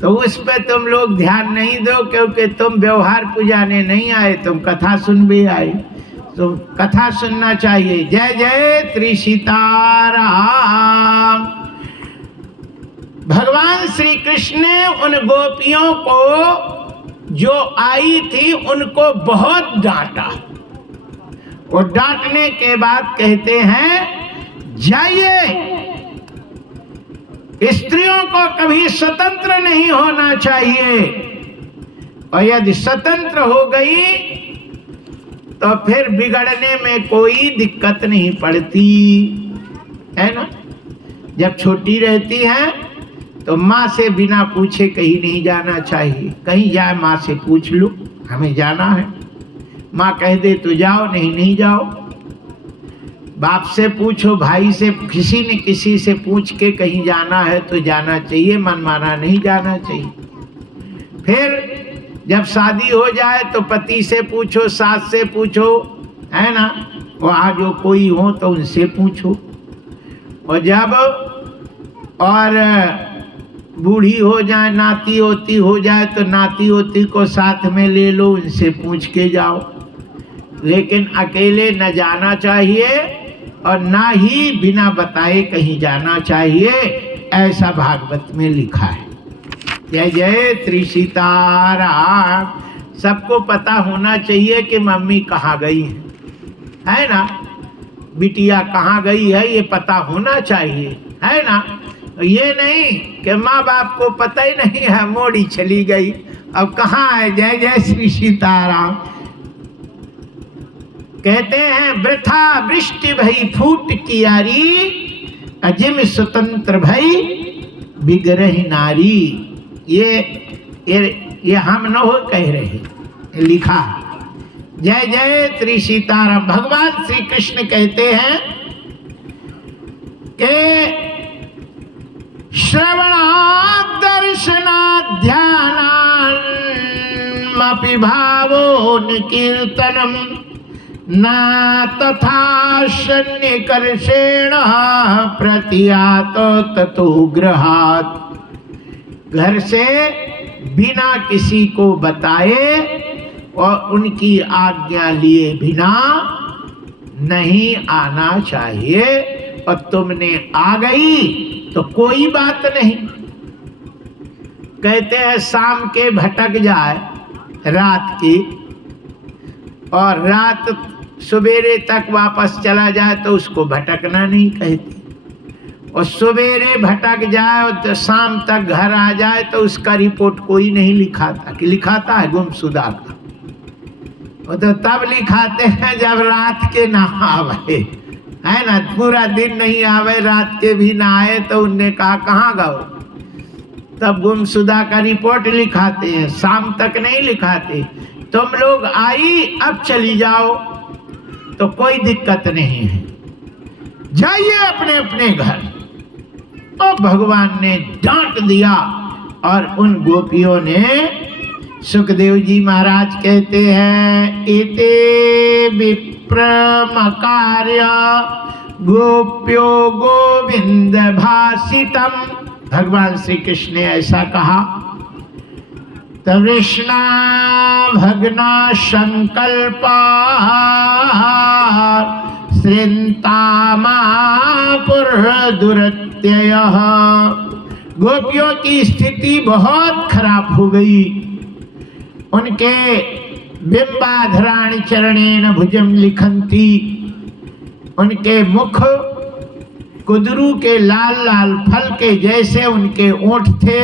तो उस पे तुम लोग ध्यान नहीं दो, क्योंकि तुम व्यवहार पुजाने नहीं आए, तुम कथा सुनने आए, तो कथा सुनना चाहिए। जय जय श्री सीताराम। भगवान श्री कृष्ण ने उन गोपियों को जो आई थी उनको बहुत डांटा, और डांटने के बाद कहते हैं जाइए, स्त्रियों को कभी स्वतंत्र नहीं होना चाहिए, और यदि स्वतंत्र हो गई तो फिर बिगड़ने में कोई दिक्कत नहीं पड़ती, है ना। जब छोटी रहती हैं तो माँ से बिना पूछे कहीं नहीं जाना चाहिए। कहीं जाए माँ से पूछ लो, हमें जाना है, माँ कह दे तो जाओ, नहीं जाओ। बाप से पूछो, भाई से, किसी न किसी से पूछ के कहीं जाना है तो जाना चाहिए, मनमाना नहीं जाना चाहिए। फिर जब शादी हो जाए तो पति से पूछो, सास से पूछो, है ना, वहाँ जो कोई हो तो उनसे पूछो। और जब और बूढ़ी हो जाए, नाती होती हो जाए तो नाती होती को साथ में ले लो, उनसे पूछ के जाओ। लेकिन अकेले न जाना चाहिए और ना ही बिना बताए कहीं जाना चाहिए, ऐसा भागवत में लिखा है। जय जय श्री सीताराम। सबको पता होना चाहिए कि मम्मी कहाँ गई है ना, बिटिया कहाँ गई है, ये पता होना चाहिए, है ना। ये नहीं कि माँ बाप को पता ही नहीं है, मोड़ी चली गई, अब कहाँ है। जय जय श्री सीताराम। कहते हैं वृथा वृष्टि भई फूट कियारी, अजिम स्वतंत्र भई बिगरही नारी। ये हम न हो कह रहे, लिखा। जय जय श्री सीताराम। भगवान श्री कृष्ण कहते हैं कि श्रवणात् दर्शनात् ध्यानान्मपि भावो निकीर्तनम् न तथा शन्यकर्षेण प्रतियातो ततो गृहात्। घर से बिना किसी को बताए और उनकी आज्ञा लिए बिना नहीं आना चाहिए। और तुमने आ गई तो कोई बात नहीं। कहते हैं शाम के भटक जाए रात की, और रात सवेरे तक वापस चला जाए तो उसको भटकना नहीं कहती। और सवेरे भटक जाए और तो शाम तक घर आ जाए तो उसका रिपोर्ट कोई नहीं लिखाता, कि लिखाता है गुमशुदा का। वो तो तब लिखाते हैं जब रात के ना आवे, है ना। पूरा दिन नहीं आवे, रात के भी ना आए तो उनने कहा कहाँ गए, तब गुमशुदा का रिपोर्ट लिखाते हैं, शाम तक नहीं लिखाते। तुम लोग आई, अब चली जाओ तो कोई दिक्कत नहीं है, जाइए अपने अपने घर। तो भगवान ने डांट दिया और उन गोपियों ने, सुखदेव जी महाराज कहते हैं, इते विप्रमकार्य गोप्यो गोविंद भासितम। भगवान श्री कृष्ण ने ऐसा कहा। तृष्णा भग्ना संकल्पा श्रृंतामा पुरदुरत्ययः। गोपियों की स्थिति बहुत खराब हो गई। उनके बिंबाधराणि चरणेन भुजम लिखंती, उनके मुख कुदरू के लाल लाल फल के जैसे उनके ओंठ थे,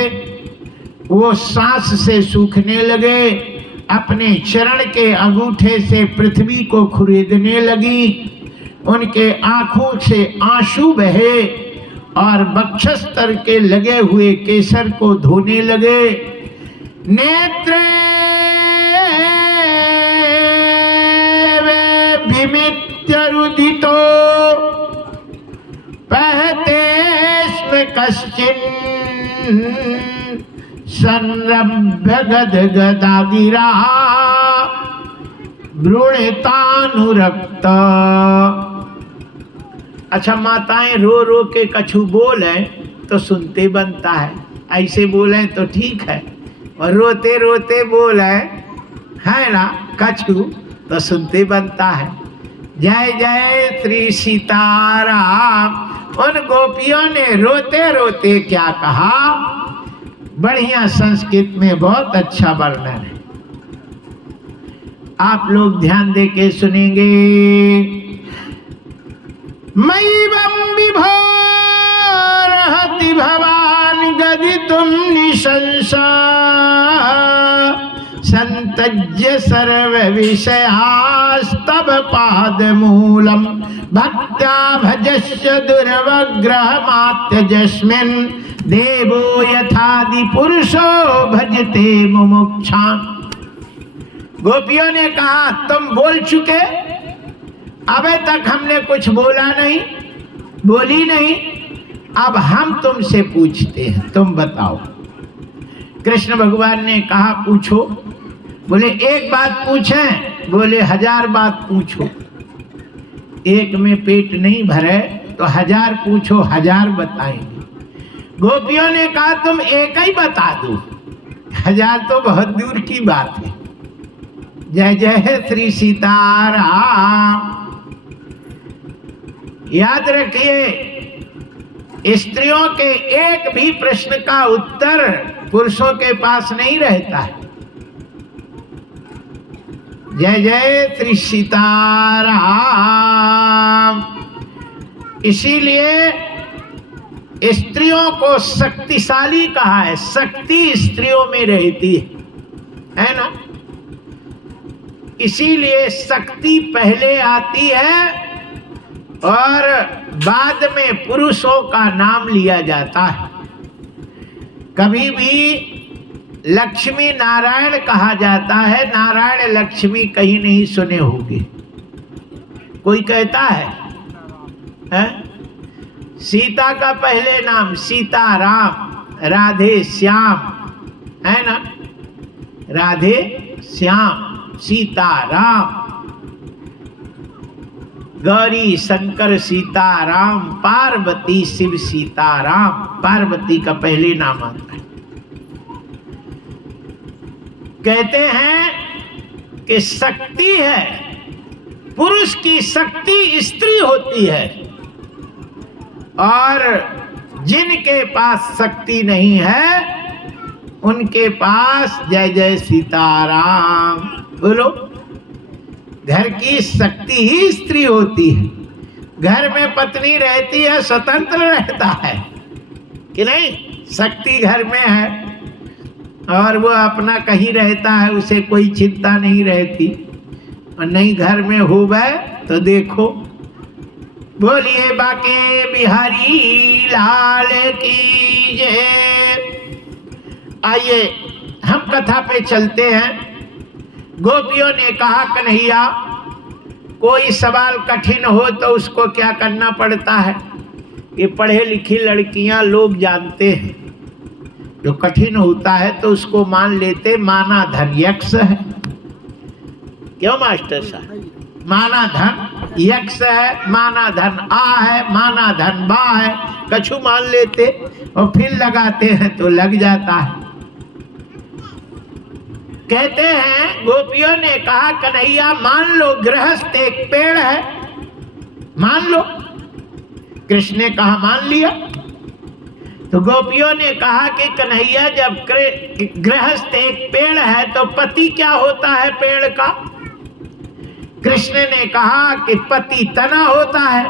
वो सांस से सूखने लगे। अपने चरण के अंगूठे से पृथ्वी को खुरेदने लगी। उनके आंखों से आंसू बहे और वक्षस्तर के लगे हुए केसर को धोने लगे। नेत्रे विमित्य पहते स्म कश्चिन् संरभ्य गदगदा गिरा भ्रूणितानुरक्त। अच्छा, माताएं रो रो के कछु बोले तो सुनते बनता है, ऐसे बोले तो ठीक है, और रोते रोते बोले, है ना, कछु तो सुनते बनता है। जय जय श्री सीताराम। उन गोपियों ने रोते रोते क्या कहा, बढ़िया संस्कृत में बहुत अच्छा वर्णन है, आप लोग ध्यान दे के सुनेंगे। मयिवं विभोरहति भवान् गदितुं निशंसा संतज्य सर्व विषयास्तव पाद मूलम भक्त्या भजस्य दुर्वग्रहमात्यजस्मिन् देवो यथादि पुरुषो भजते मुमुक्षान्। गोपियों ने कहा तुम बोल चुके, अबे तक हमने कुछ बोला नहीं, बोली नहीं, अब हम तुमसे पूछते हैं, तुम बताओ। कृष्ण भगवान ने कहा पूछो। बोले एक बात पूछें? बोले 1000 बात पूछो। एक में पेट नहीं भरे तो 1000 पूछो, 1000 बताएंगे। गोपियों ने कहा तुम एक ही बता दो, 1000 तो बहुत दूर की बात है। जय जय श्री सीताराम। याद रखिए, स्त्रियों के एक भी प्रश्न का उत्तर पुरुषों के पास नहीं रहता है। जय जय श्री सीताराम। इसीलिए स्त्रियों को शक्तिशाली कहा है, शक्ति स्त्रियों में रहती है ना। इसीलिए शक्ति पहले आती है और बाद में पुरुषों का नाम लिया जाता है। कभी भी लक्ष्मी नारायण कहा जाता है, नारायण लक्ष्मी कहीं नहीं सुने होंगे। कोई कहता है? सीता का पहले नाम सीताराम, राधे श्याम, है ना। राधे श्याम, सीताराम, गौरी शंकर सीताराम, पार्वती शिव सीताराम। पार्वती का पहले नाम आता है। कहते हैं कि शक्ति है, पुरुष की शक्ति स्त्री होती है, और जिनके पास शक्ति नहीं है उनके पास जय जय सीताराम बोलो। घर की शक्ति ही स्त्री होती है। घर में पत्नी रहती है, स्वतंत्र रहता है कि नहीं। शक्ति घर में है और वो अपना कहीं रहता है, उसे कोई चिंता नहीं रहती। और नहीं घर में हो गए तो देखो। बोलिए बाके बिहारी लाल की जय। आइए हम कथा पे चलते हैं। गोपियों ने कहा कन्हैया, कोई सवाल कठिन हो तो उसको क्या करना पड़ता है? ये पढ़े लिखी लड़कियां लोग जानते हैं, जो कठिन होता है तो उसको मान लेते माना धन यक्ष है। क्यों मास्टर साहब? माना धन यक्ष है, माना धन आ है, माना धन बा है, कछु मान लेते और फिर लगाते हैं तो लग जाता है। कहते हैं गोपियों ने कहा कन्हैया मान लो गृहस्थ एक पेड़ है, मान लो। कृष्ण ने कहा मान लिया। तो गोपियों ने कहा कि कन्हैया जब गृहस्थ एक पेड़ है तो पति क्या होता है पेड़ का? कृष्ण ने कहा कि पति तना होता है।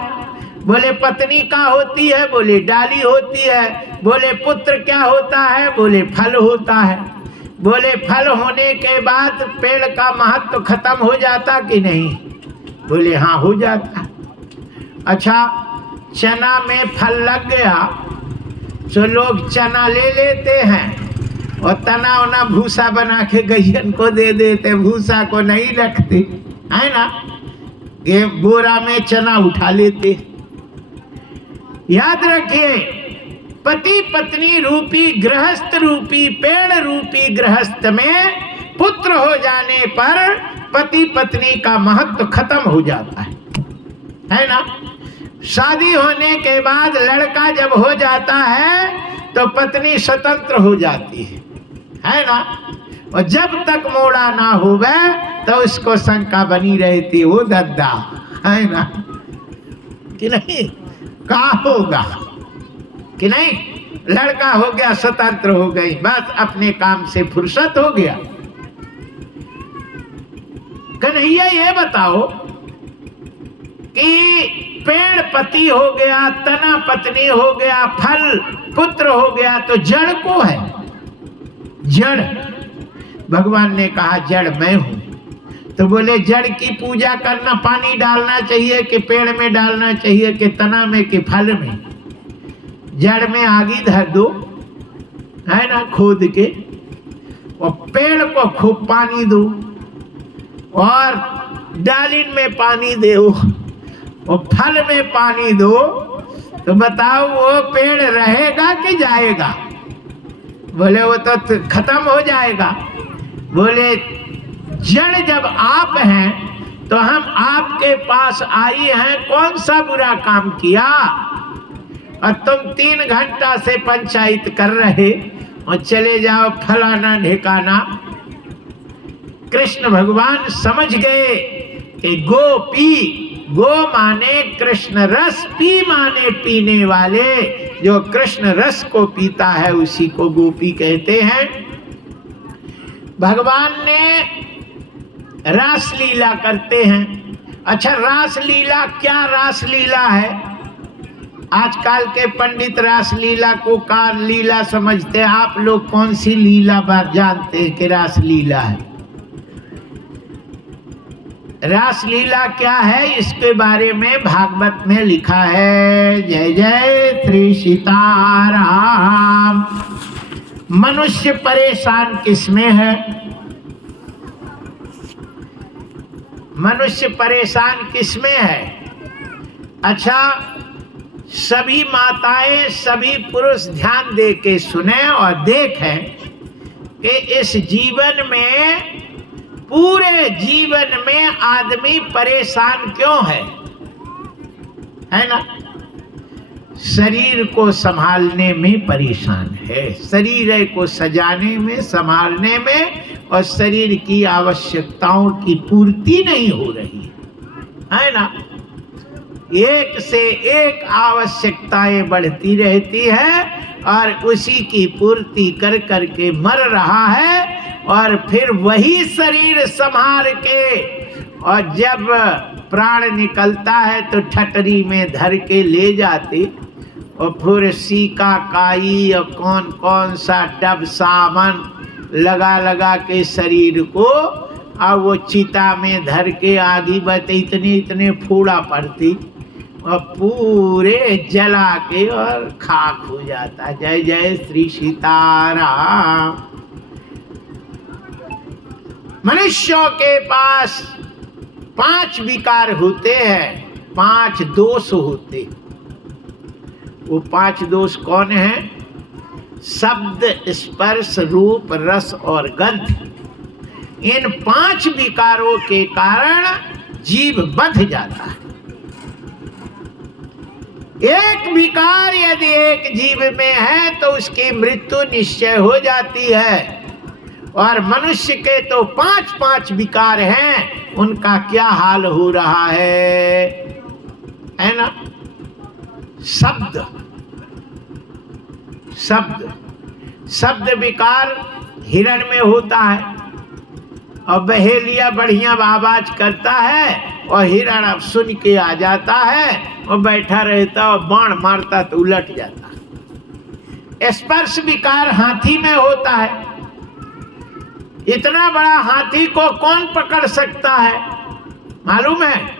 बोले पत्नी का होती है? बोले डाली होती है। बोले पुत्र क्या होता है? बोले फल होता है। बोले फल होने के बाद पेड़ का महत्व खत्म हो जाता कि नहीं? बोले हाँ हो जाता। अच्छा, चना में फल लग गया तो लोग चना ले लेते हैं और तना वना भूसा बना के गैयन को दे देते, भूसा को नहीं रखते, है ना। ये बोरा में चना उठा लेते। याद रखिए, पति पत्नी रूपी गृहस्थ रूपी पेड़ रूपी गृहस्थ में पुत्र हो जाने पर पति पत्नी का महत्व खत्म हो जाता है ना। शादी होने के बाद लड़का जब हो जाता है तो पत्नी स्वतंत्र हो जाती है ना। और जब तक मोड़ा ना होवे तो उसको शंका बनी रहती, वो दद्दा है ना कि नहीं, कहाँ होगा कि नहीं। लड़का हो गया, स्वतंत्र हो गई, बस अपने काम से फुर्सत हो गया। कन्हैया ये बताओ कि पेड़ पति हो गया, तना पत्नी हो गया, फल पुत्र हो गया, तो जड़ को है जड़। भगवान ने कहा जड़ मैं हूं। तो बोले जड़ की पूजा करना, पानी डालना चाहिए कि पेड़ में डालना चाहिए कि तना में कि फल में? जड़ में आगी धर दो, है ना, खोद के, और पेड़ को खूब पानी दो, और डालिन में पानी दो, और फल में पानी दो, तो बताओ वो पेड़ रहेगा कि जाएगा? बोले वो तो खत्म हो जाएगा। बोले जड़ जब आप हैं तो हम आपके पास आई हैं, कौन सा बुरा काम किया? और तुम 3 घंटा से पंचायत कर रहे और चले जाओ फलाना ढिकाना। कृष्ण भगवान समझ गए कि गोपी, गो माने कृष्ण रस, पी माने पीने वाले, जो कृष्ण रस को पीता है उसी को गोपी कहते हैं। भगवान ने रास लीला करते हैं। अच्छा, रास लीला क्या रास लीला है? आजकल के पंडित रास लीला को कार लीला समझते हैं। आप लोग कौन सी लीला बात जानते हैं कि रास लीला है? रास लीला क्या है, इसके बारे में भागवत में लिखा है। जय जय श्री सीताराम। मनुष्य परेशान किसमें है? मनुष्य परेशान किसमें है? अच्छा, सभी माताएं, सभी पुरुष ध्यान दे के सुने और देखें कि इस जीवन में, पूरे जीवन में आदमी परेशान क्यों है ना? शरीर को संभालने में परेशान है, शरीर को सजाने में, संभालने में, और शरीर की आवश्यकताओं की पूर्ति नहीं हो रही है ना? एक से एक आवश्यकताएं बढ़ती रहती है और उसी की पूर्ति कर करके मर रहा है। और फिर वही शरीर संभाल के, और जब प्राण निकलता है तो ठटरी में धर के ले जाते, और फिर सीका काई और कौन कौन सा डब सामान लगा लगा के शरीर को, और वो चिता में धर के आगे बते इतने इतने फूड़ा पड़ती, और पूरे जला के और खाक हो जाता। जय जय श्री सीताराम। मनुष्यों के पास 5 विकार होते हैं, 5 दोष होते। वो 5 दोष कौन है? शब्द, स्पर्श, रूप, रस और गंध। इन 5 विकारों के कारण जीव बंध जाता है। एक विकार यदि एक जीव में है तो उसकी मृत्यु निश्चय हो जाती है। और मनुष्य के तो 5 विकार हैं, उनका क्या हाल हो रहा है ना? शब्द, शब्द, शब्द विकार हिरण में होता है, और बहेलिया बढ़िया आवाज करता है और हिरण अब सुन के आ जाता है और बैठा रहता और बाण मारता तो उलट जाता। स्पर्श विकार हाथी में होता है। इतना बड़ा हाथी को कौन पकड़ सकता है मालूम है?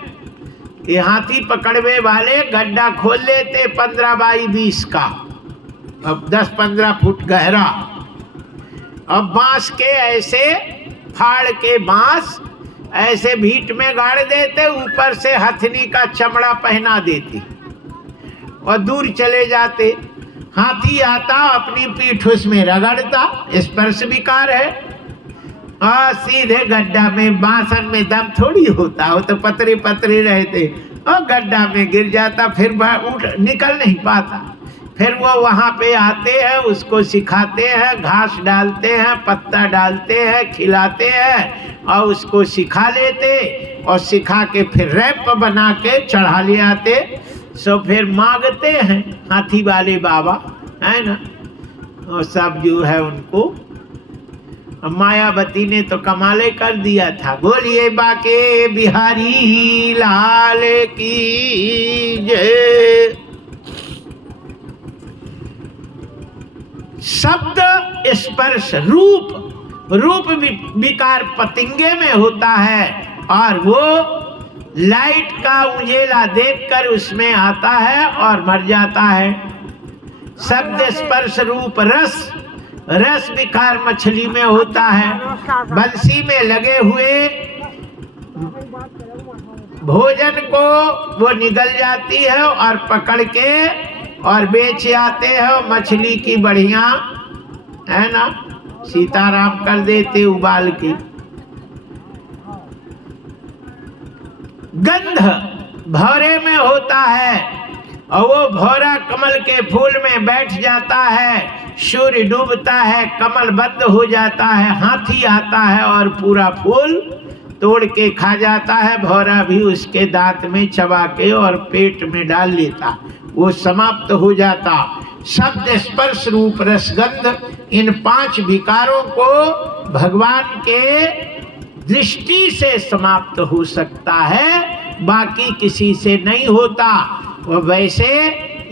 ये हाथी पकड़वे वाले गड्ढा खोल लेते 15 बाई 20 का, अब 10-15 फुट गहरा, अब बांस के ऐसे फाड़ के बांस ऐसे भीट में गाड़ देते, ऊपर से हथनी का चमड़ा पहना देते और दूर चले जाते। हाथी आता अपनी पीठ उसमें रगड़ता, स्पर्श विकार है। और सीधे गड्ढा में, बांसन में दम थोड़ी होता, हो तो पतरे पतरे रहते, और गड्ढा में गिर जाता, फिर उठ निकल नहीं पाता। फिर वो वहाँ पे आते हैं, उसको सिखाते हैं, घास डालते हैं, पत्ता डालते हैं, खिलाते हैं और उसको सिखा लेते, और सिखा के फिर रैंप बना के चढ़ा ले आते। सो फिर मांगते हैं हाथी वाले बाबा, है ना? और सब जो है उनको, मायावती ने तो कमाले कर दिया था। बोलिए बाके बिहारी लाल की जय। शब्द, स्पर्श, रूप रूप विकार पतिंगे में होता है और वो लाइट का उजेला देखकर उसमें आता है और मर जाता है। शब्द स्पर्श रूप रस, रस विकार मछली में होता है। बंसी में लगे हुए भोजन को वो निगल जाती है और पकड़ के और बेच आते हैं। मछली की बढ़िया है ना, सीताराम कर देते उबाल के। गंध भौरे में होता है और वो भौरा कमल के फूल में बैठ जाता है। सूर्य डूबता है, कमल बंद हो जाता है, हाथी आता है और पूरा फूल तोड़ के खा जाता है। भौरा भी उसके दांत में चबा के और पेट में डाल लेता, वो समाप्त हो जाता। शब्द स्पर्श रूप रसगंध, इन 5 विकारों को भगवान के दृष्टि से समाप्त हो सकता है, बाकी किसी से नहीं होता। और वैसे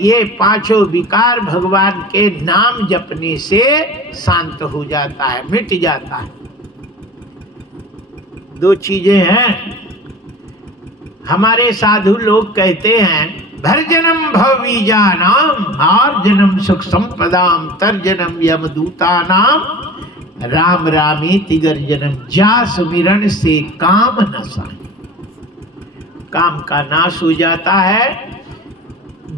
ये 5 विकार भगवान के नाम जपने से शांत हो जाता है, मिट जाता है। 2 चीजें हैं। हमारे साधु लोग कहते हैं भर जन्म भवबीजानाम, आर जन्म सुख संपदाम, तर जन्म यमदूता नाम, राम रामेति गर्जनम, जा सुमिरन से काम नसा। काम का नाश हो जाता है,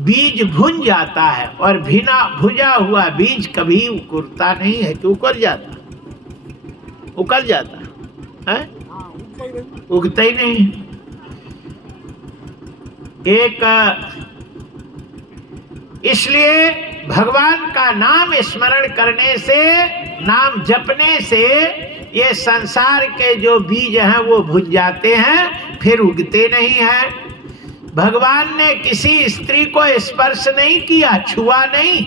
बीज भुन जाता है और भिना भुजा हुआ बीज कभी उकरता नहीं है कि उकर जाता, उकर जाता है, उगता ही नहीं। इसलिए भगवान का नाम स्मरण करने से, नाम जपने से ये संसार के जो बीज हैं वो भुन जाते हैं, फिर उगते नहीं हैं। भगवान ने किसी स्त्री को स्पर्श नहीं किया, छुआ नहीं।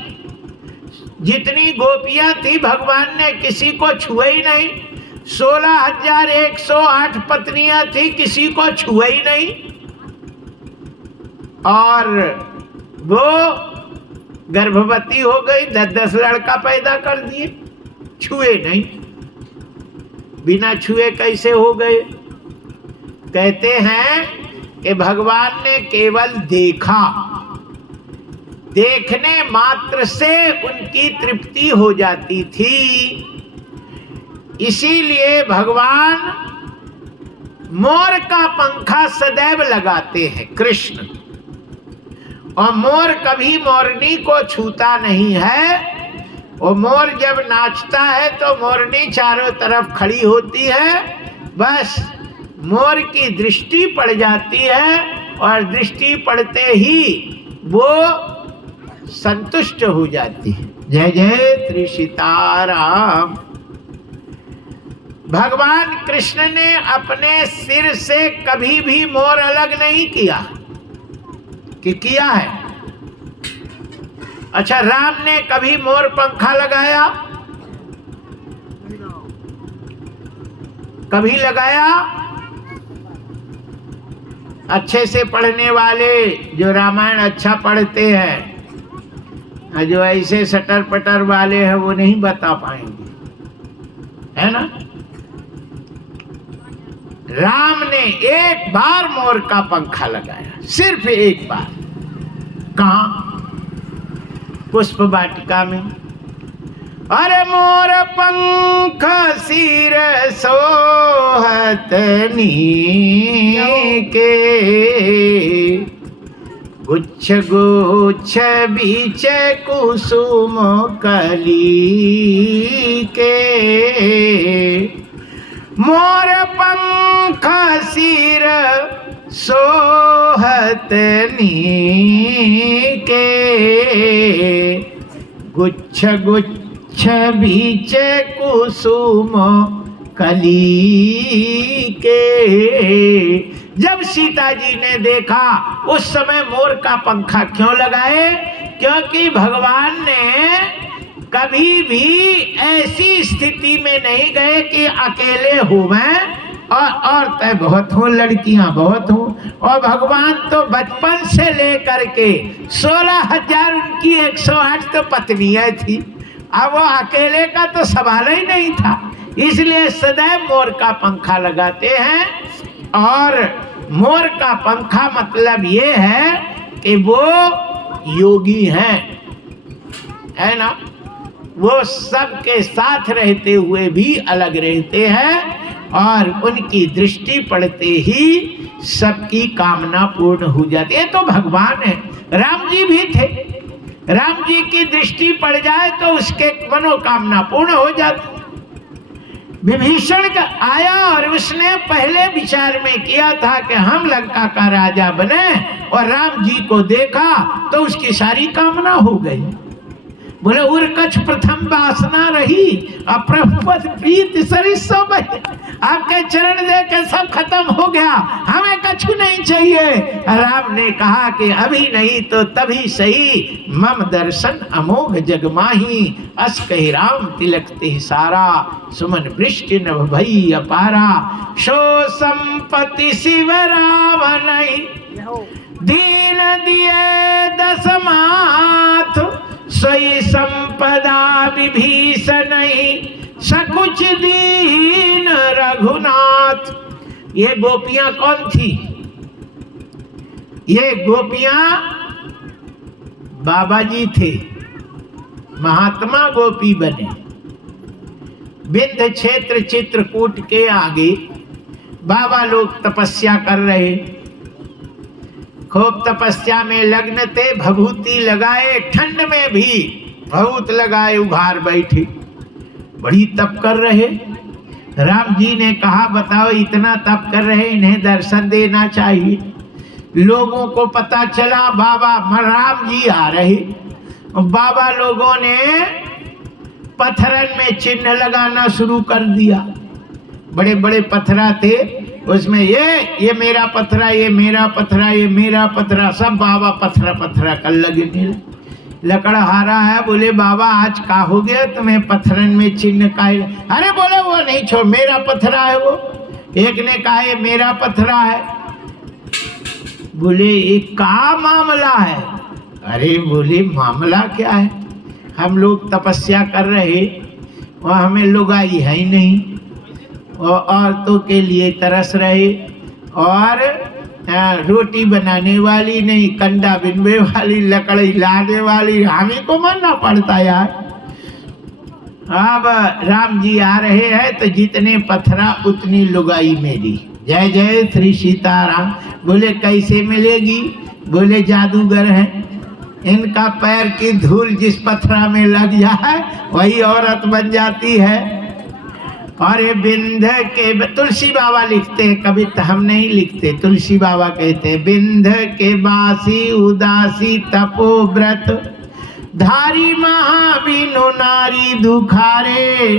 जितनी गोपियां थी भगवान ने किसी को छुआ ही नहीं। 16,108 पत्नियां थी, किसी को छुआ ही नहीं। और वो गर्भवती हो गई, 10-10 लड़का पैदा कर दिए, छुए नहीं। बिना छुए कैसे हो गए? कहते हैं कि भगवान ने केवल देखा, देखने मात्र से उनकी तृप्ति हो जाती थी। इसीलिए भगवान मोर का पंखा सदैव लगाते हैं कृष्ण, और मोर कभी मोरनी को छूता नहीं है। और मोर जब नाचता है तो मोरनी चारों तरफ खड़ी होती है, बस मोर की दृष्टि पड़ जाती है और दृष्टि पड़ते ही वो संतुष्ट हो जाती है। जय जय श्री सीताराम। भगवान कृष्ण ने अपने सिर से कभी भी मोर अलग नहीं किया कि किया है? अच्छा, राम ने कभी मोर पंखा लगाया? कभी लगाया? अच्छे से पढ़ने वाले जो रामायण अच्छा पढ़ते हैं, जो ऐसे सटर पटर वाले हैं वो नहीं बता पाएंगे, है ना? राम ने एक बार मोर का पंखा लगाया, सिर्फ एक बार। कहाँ? पुष्प वाटिका में। अरे मोर पंख सिर सोहत नीके, गुच्छ गुच्छ बीच कुसुम कली के। मोर पंख सिर सोहत नीके, गुच्छ गुच्छ बीच कुसुम कली के। जब सीता जी ने देखा, उस समय मोर का पंखा क्यों लगाए? क्योंकि भगवान ने कभी भी ऐसी स्थिति में नहीं गए कि अकेले होवें और औरतें बहुत हों, लड़कियां बहुत हों। और भगवान तो बचपन से लेकर के 16,000 उनकी 108 तो पत्नियां थी। अब वो अकेले का तो सवाल ही नहीं था। इसलिए सदैव मोर का पंखा लगाते हैं। और मोर का पंखा मतलब ये है कि वो योगी हैं, है ना। वो सबके साथ रहते हुए भी अलग रहते हैं और उनकी दृष्टि पड़ते ही सबकी कामना पूर्ण हो जाती है। तो भगवान है, राम जी भी थे। राम जी की दृष्टि पड़ जाए तो उसके मनोकामना पूर्ण हो जाती। विभीषण का आया और उसने पहले विचार में किया था कि हम लंका का राजा बने, और राम जी को देखा तो उसकी सारी कामना हो गई। बोले उरकछ प्रथम वासना रही, अप्रभुपद प्रीत सरिसो बही। आपके चरण देख के सब खत्म हो गया, हमें कछु नहीं चाहिए। राम ने कहा कि अभी नहीं तो तभी सही, मम दर्शन अमोघ जगमाही। अस कहि राम तिलक ते सारा, सुमन वृष्टि नभ भई अपारा। सो संपत्ति शिव रावण दीन दिए दस माथ, सोई संपदा विभीषण सकुच दीन रघुनाथ। ये गोपियां कौन थी? ये गोपियां बाबा जी थे, महात्मा गोपी बने। विंध्य क्षेत्र चित्रकूट के आगे बाबा लोग तपस्या कर रहे, खूब तपस्या में लग्न थे। भभूति लगाए, ठंड में भी भभूत लगाए उघार बैठे, बड़ी तप कर रहे। राम जी ने कहा बताओ इतना तप कर रहे, इन्हें दर्शन देना चाहिए। लोगों को पता चला बाबा राम जी आ रहे। बाबा लोगों ने पत्थरन में चिन्ह लगाना शुरू कर दिया। बड़े बड़े पत्थरा थे, उसमें ये मेरा पत्थरा, ये मेरा पत्थरा, ये मेरा पत्थरा, सब बाबा पत्थरा पत्थरा कर लगे। लकड़हारा है, बोले बाबा आज का हो गया तुम्हें पत्थरन में चिन्ह का? अरे बोले वो नहीं छोड़, मेरा पत्थरा है वो। एक ने कहा ये मेरा पत्थरा है। बोले ये का मामला है? अरे बोले मामला क्या है, हम लोग तपस्या कर रहे और हमें लुगाई है ही नहीं, और औरतों के लिए तरस रहे, और रोटी बनाने वाली नहीं, कंडा बिनवे वाली, लकड़ी लाने वाली, हमें को मानना पड़ता यार। अब राम जी आ रहे हैं तो जितने पत्थरा उतनी लुगाई मेरी। जय जय श्री सीताराम। बोले कैसे मिलेगी? बोले जादूगर है, इनका पैर की धूल जिस पत्थरा में लग जाए वही औरत बन जाती है। और ये बिंध के, तुलसी बाबा लिखते हैं, कविता हम नहीं लिखते, तुलसी बाबा कहते हैं, बिंध के बासी उदासी तपोव्रत धारी महाबिनु नारी दुखारे।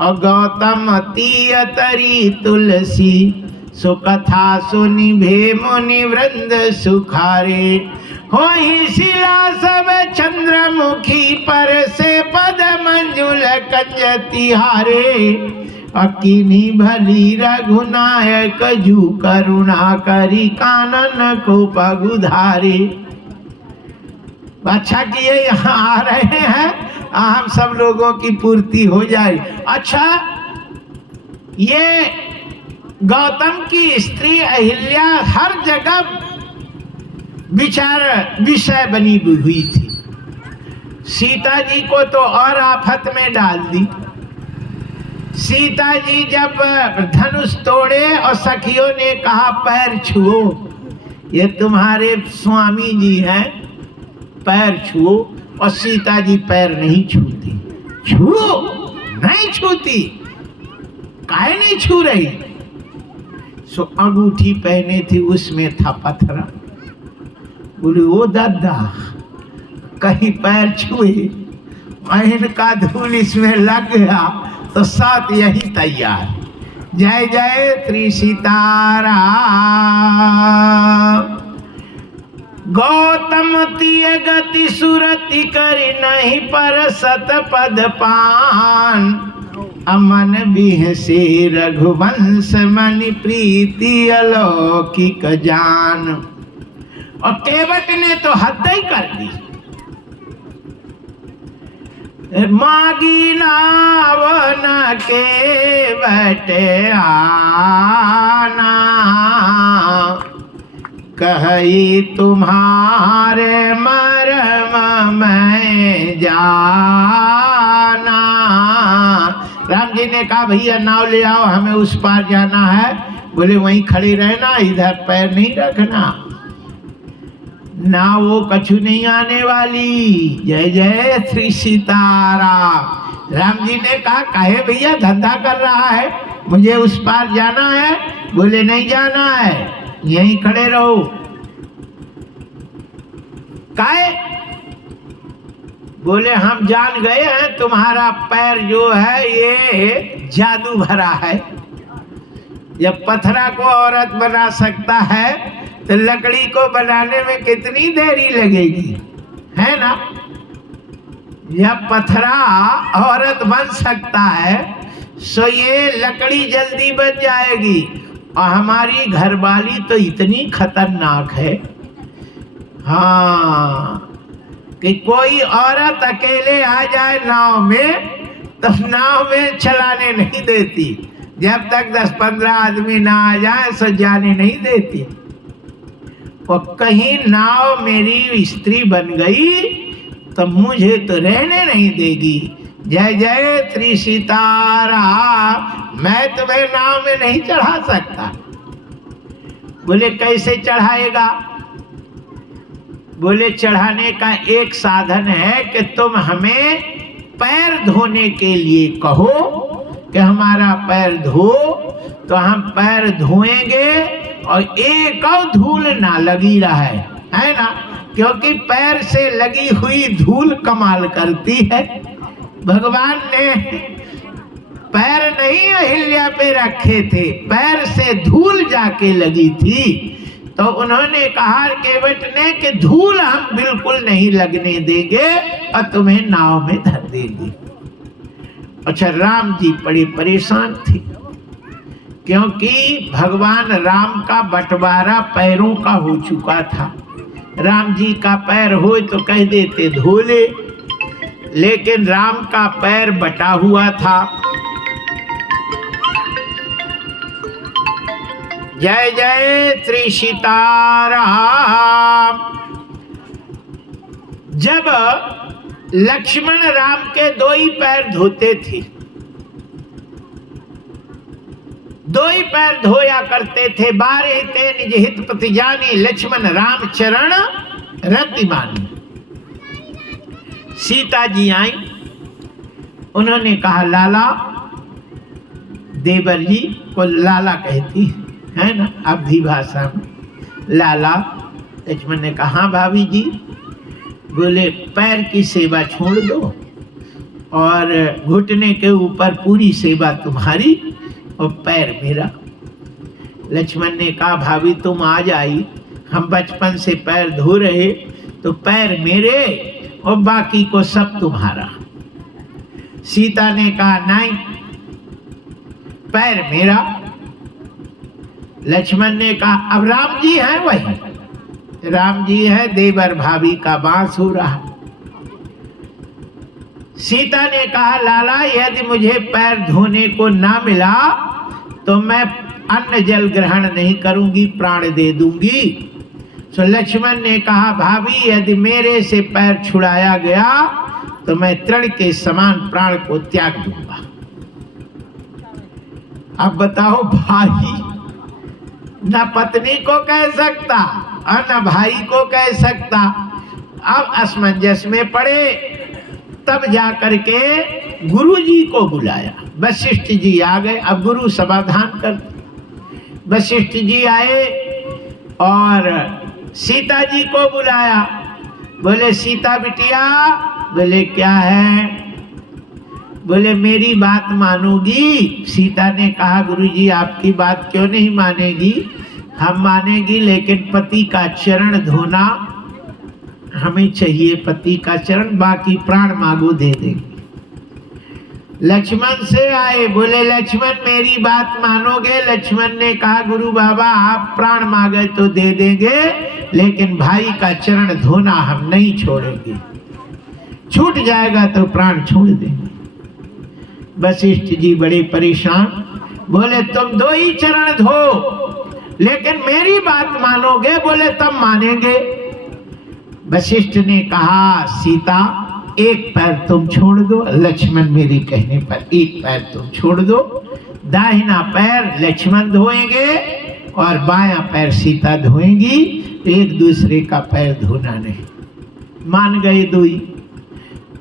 और गौतम तीयतरी तुलसी सुकथा सुनि भे मुनि वृंद सुखारे। हो ही शिला सब चंद्रमुखी पर से पद मंजुल कंज तिहारे। अकीनी भली रघुनायक जू करुणा करी कानन को पगुधारे। अच्छा किए यहाँ आ रहे हैं, हम सब लोगों की पूर्ति हो जाए। अच्छा, ये गौतम की स्त्री अहिल्या हर जगह विषय बनी हुई थी। सीता जी को तो और आफत में डाल दी। सीता जी जब धनुष तोड़े और सखियों ने कहा पैर छुओ, ये तुम्हारे स्वामी जी हैं, पैर छुओ, और सीता जी पैर नहीं छूती। छुओ नहीं छूती, काहे नहीं छू रही? सो अंगूठी पहने थी, उसमें था पत्थरा। बोले ओ दादा कहीं पैर छुए, इनका धूल इसमें लग गया तो साथ यही तैयार। जय जय श्री सीताराम। गौतम तिय गति सुरति करि नहीं पर सत पद पान। अमन बिह से रघुवंश मनि प्रीति अलौकिक जान। और केवट ने तो हद ही कर दी। मागी नाव न के बटे आना, कही तुम्हारे मरम में जाना। राम जी ने कहा भैया नाव ले आओ, हमें उस पार जाना है। बोले वहीं खड़े रहना, इधर पैर नहीं रखना, नाव वो कछु नहीं आने वाली। जय जय श्री सीताराम। राम जी ने कहा काहे भैया धंधा कर रहा है, मुझे उस पार जाना है। बोले नहीं जाना है, यहीं खड़े रहो। काहे? बोले हम जान गए हैं तुम्हारा पैर जो है ये जादू भरा है। जब पत्थरा को औरत बना सकता है तो लकड़ी को बनाने में कितनी देरी लगेगी, है ना? जब पत्थरा औरत बन सकता है सो ये लकड़ी जल्दी बन जाएगी। और हमारी घरवाली तो इतनी खतरनाक है, हाँ, कि कोई औरत अकेले आ जाए नाव में तो नाव में चलाने नहीं देती। जब तक 10-15 आदमी ना आ जाए सो जाने नहीं देती। और कहीं नाव मेरी स्त्री बन गई तो मुझे तो रहने नहीं देगी। जय जय श्री सीताराम। मैं तुम्हें नाव में नहीं चढ़ा सकता। बोले कैसे चढ़ाएगा? बोले चढ़ाने का एक साधन है कि तुम हमें पैर धोने के लिए कहो कि हमारा पैर धो, तो हम पैर धोएंगे और एक और धूल ना लगी रहे, है ना? क्योंकि पैर से लगी हुई धूल कमाल करती है। भगवान ने पैर नहीं अहिल्या पे रखे थे, पैर से धूल जाके लगी थी। तो उन्होंने कहा केवट ने कि धूल हम बिल्कुल नहीं लगने देंगे और तुम्हें नाव में धर देंगे। अच्छा, राम जी बड़े परेशान थे क्योंकि भगवान राम का बंटवारा पैरों का हो चुका था। राम जी का पैर हो तो कह देते धोले, लेकिन राम का पैर बटा हुआ था। जय जय श्री सीताराम। जब लक्ष्मण राम के दो ही पैर धोते थे, दो ही पैर धोया करते थे। 12 ते निज हित पति जानी, लक्ष्मण राम चरण रति मानी। सीता जी आई, उन्होंने कहा लाला, देवर जी को लाला कहती है ना अवधी भाषा में, लाला। लक्ष्मण ने कहा हाँ भाभी जी। बोले पैर की सेवा छोड़ दो और घुटने के ऊपर पूरी सेवा तुम्हारी और पैर मेरा। लक्ष्मण ने कहा भाभी तुम आज आई, हम बचपन से पैर धो रहे, तो पैर मेरे और बाकी को सब तुम्हारा। सीता ने कहा नहीं, पैर मेरा। लक्ष्मण ने कहा अब राम जी हैं, वही राम जी है, देवर भाभी का बांस हो रहा। सीता ने कहा लाला यदि मुझे पैर धोने को ना मिला तो मैं अन्न जल ग्रहण नहीं करूंगी, प्राण दे दूंगी। तो लक्ष्मण ने कहा भाभी यदि मेरे से पैर छुड़ाया गया तो मैं तृण के समान प्राण को त्याग दूंगा। अब बताओ, भाई न पत्नी को कह सकता और न भाई को कह सकता। अब असमंजस में पड़े, तब जा करके गुरु जी को बुलाया। वशिष्ठ जी आ गए, अब गुरु समाधान कर। वशिष्ठ जी आए और सीता जी को बुलाया। बोले सीता बिटिया। बोले क्या है? बोले मेरी बात मानोगी? सीता ने कहा गुरुजी आपकी बात क्यों नहीं मानेगी, हम मानेगी, लेकिन पति का चरण धोना हमें चाहिए, पति का चरण, बाकी प्राण मांगो दे देंगे। लक्ष्मण से आए, बोले लक्ष्मण मेरी बात मानोगे? लक्ष्मण ने कहा गुरु बाबा आप प्राण मांगे तो दे देंगे, लेकिन भाई का चरण धोना हम नहीं छोड़ेंगे। छूट जाएगा तो प्राण छोड़ देंगे। वशिष्ठ जी बड़े परेशान, बोले तुम 2 ही चरण धो, लेकिन मेरी बात मानोगे? बोले तब मानेंगे। वशिष्ठ ने कहा, सीता एक पैर तुम छोड़ दो, लक्ष्मण मेरे कहने पर एक पैर तुम छोड़ दो। दाहिना पैर लक्ष्मण धोएंगे और बायां पैर सीता धोएंगी, एक दूसरे का पैर धोना नहीं। मान गए 2 ही।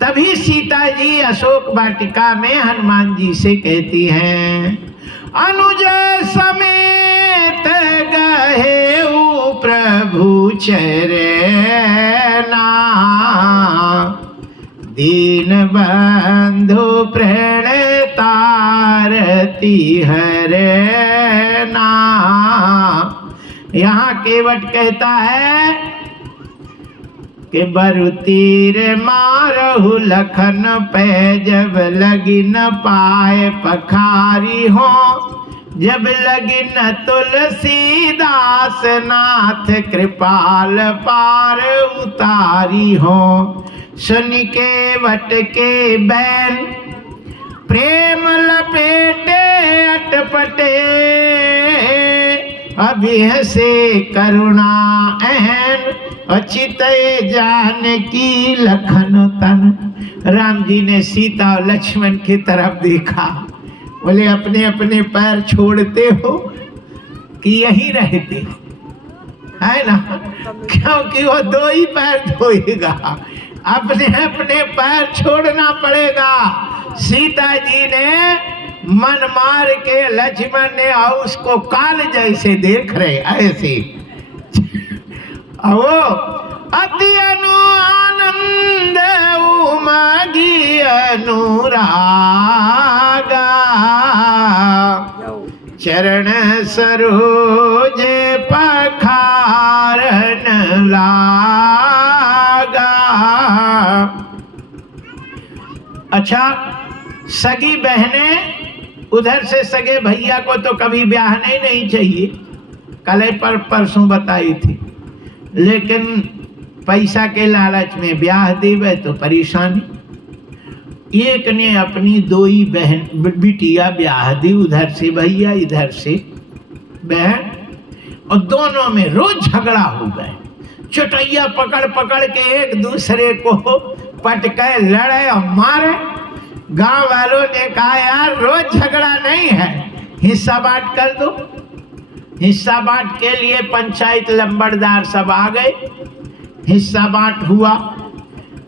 तभी सीता जी अशोक वाटिका में हनुमान जी से कहती हैं, अनुज समेत गहेउ प्रभु चरना, दीन बंधु प्रणतारती हरना। यहाँ केवट कहता है कि बरु तीर मारहु लखन पे, जब लगी न पाए पखारी हो, जब लगी न तुलसीदास नाथ कृपाल पार उतारी हो। सुन के वट के बैन प्रेम लपेटे अटपटे, अभी से करुणा एहन, अचित जानकी लखन तन। राम जी ने सीता और लक्ष्मण की तरफ देखा, बोले अपने अपने पैर छोड़ते हो कि यहीं रहते हो, है ना? क्योंकि वो 2 ही पैर धोएगा, अपने अपने पैर छोड़ना पड़ेगा। सीता जी ने मन मार के, लक्ष्मण ने और उसको काल जैसे देख रहे ऐसे। वो अति अनु आनंद उमगी अनुरागा, चरण सरोज पखारन लागा। अच्छा, सगी बहनें उधर से सगे भैया को तो कभी ब्याहने नहीं चाहिए, कल पर परसों बताई थी, लेकिन पैसा के लालच में ब्याह देवे तो परेशानी। एक ने अपनी 2 ही बहन बिटिया ब्याह दी, उधर से भैया इधर से बहन, और दोनों में रोज झगड़ा हो गए। चुटैया पकड़ पकड़ के एक दूसरे को पटके लड़े और मारे। गांव वालों ने कहा यार रोज झगड़ा नहीं है, हिस्सा बांट कर दो। हिस्सा बांट के लिए पंचायत लंबड़दार सब आ गए, हिस्सा बांट हुआ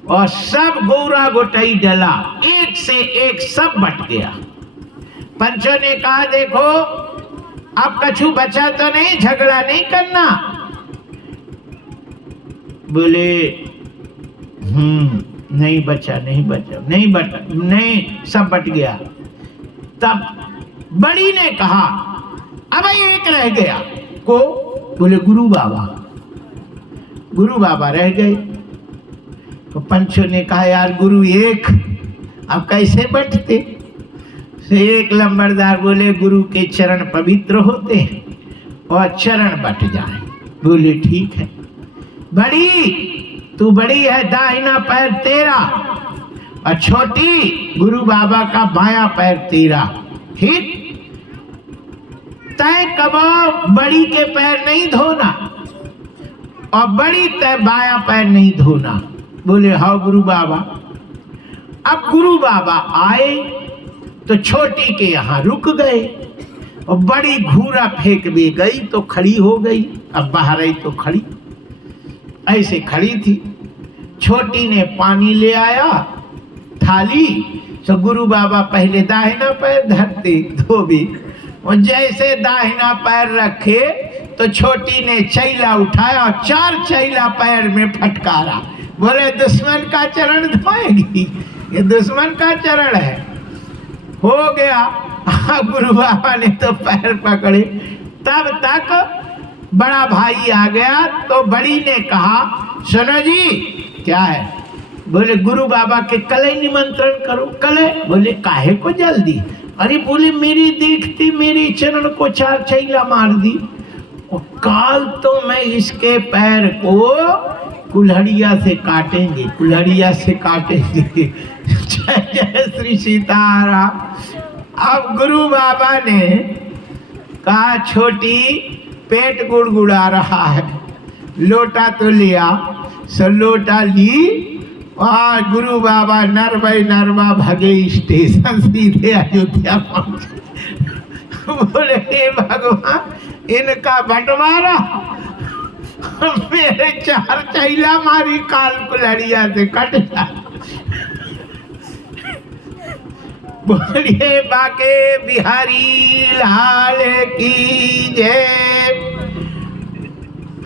और सब गौरा गोटाई डला, एक से एक सब बट गया। पंचों ने कहा देखो अब कछु बचा तो नहीं, झगड़ा नहीं करना। बोले नहीं बचा, नहीं बचा, नहीं बचा, नहीं सब बट गया। तब बड़ी ने कहा अब एक रह गया को, बोले गुरु बाबा। गुरु बाबा रह गए तो पंचों ने कहा यार गुरु एक, अब कैसे बटते? से एक लंबड़दार बोले गुरु के चरण पवित्र होते हैं और चरण बट जाए। बोले ठीक है। बड़ी तू बड़ी है, दाहिना पैर तेरा, और छोटी गुरु बाबा का बायां पैर तेरा, ठीक? तय कबो बड़ी के पैर नहीं धोना और बड़ी तय बायां पैर नहीं धोना। बोले हाँ गुरु बाबा। अब गुरु बाबा आए तो छोटी के यहाँ रुक गए और बड़ी घूरा फेंक भी गई तो खड़ी हो गई। अब बाहर आई तो खड़ी, ऐसे खड़ी थी। छोटी ने पानी ले आया थाली, तो गुरु बाबा पहले दाहिना पैर धरते धोबी, और जैसे दाहिना पैर रखे तो छोटी ने चैला उठाया और 4 चैला पैर में फटकारा। बोले दुश्मन का चरण धोएगी, ये दुश्मन का चरण है। हो गया। गुरु बाबा ने तो पैर पकड़े। तब तक बड़ा भाई आ गया तो बड़ी ने कहा सुनो जी क्या है? बोले गुरु बाबा के कले निमंत्रण करो। कले? बोले काहे को जल्दी? अरे बोले मेरी देखती मेरी चरण को 4 चैला मार दी और काल तो मैं इसके पैर को कुल्हड़िया से काटेंगे, कुल्हड़िया से काटेंगे। जय जय श्री सीताराम। अब गुरु बाबा ने कहा छोटी पेट गुड़गुड़ा रहा है, लोटा तो लिया। सो लोटा ली और गुरु बाबा नरमा भगे स्टेशन, सीधे अयोध्या पहुंचे। बोले हे भगवान, इनका बंटवारा मेरे 4 चैला मारी काल कुल्हड़िया से कट जा। बोलिए बाके बिहारी लाल की जय।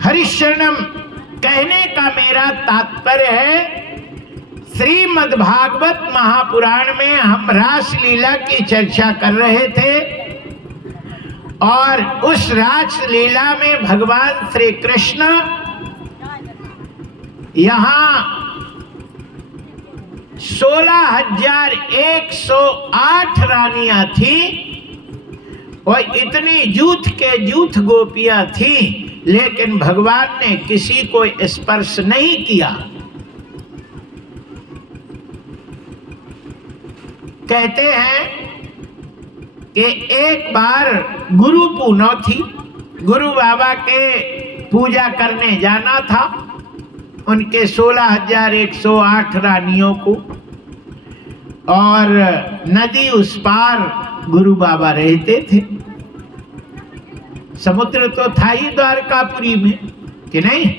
हरिशरणम कहने का मेरा तात्पर्य है, श्रीमद् भागवत महापुराण में हम रासलीला की चर्चा कर रहे थे और उस रासलीला में भगवान श्री कृष्ण यहाँ 16,108 रानियां थी और इतनी जूथ के जूथ गोपियां थी, लेकिन भगवान ने किसी को स्पर्श नहीं किया। कहते हैं कि एक बार गुरु पूर्णिमा थी, गुरु बाबा के पूजा करने जाना था उनके 16,108 रानियों को, और नदी उस पार गुरु बाबा रहते थे। समुद्र तो था ही द्वारकापुरी में कि नहीं,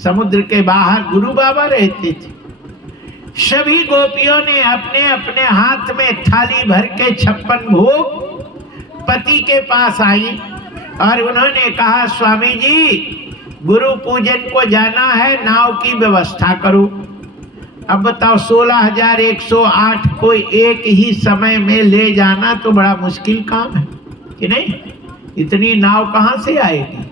समुद्र के बाहर गुरु बाबा रहते थे। सभी गोपियों ने अपने अपने हाथ में थाली भर के 56 भोग पति के पास आई और उन्होंने कहा स्वामी जी गुरु पूजन को जाना है, नाव की व्यवस्था करो। अब बताओ 16,108 को एक ही समय में ले जाना तो बड़ा मुश्किल काम है कि नहीं। इतनी नाव कहाँ से आएगी,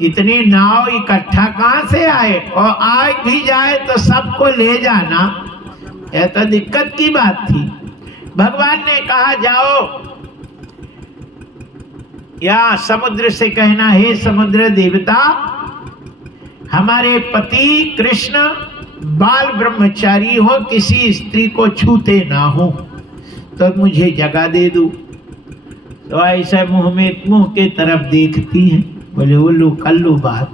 इतनी नाव इकट्ठा कहाँ से आए, और आ भी जाए तो सबको ले जाना, यह तो दिक्कत की बात थी। भगवान ने कहा जाओ या समुद्र से कहना हे समुद्र देवता, हमारे पति कृष्ण बाल ब्रह्मचारी हो, किसी स्त्री को छूते ना हो, तो मुझे जगह दे दो। तो ऐसा मुंह में मुंह के तरफ देखती हैं, बोले उल्लू कल्लू बात,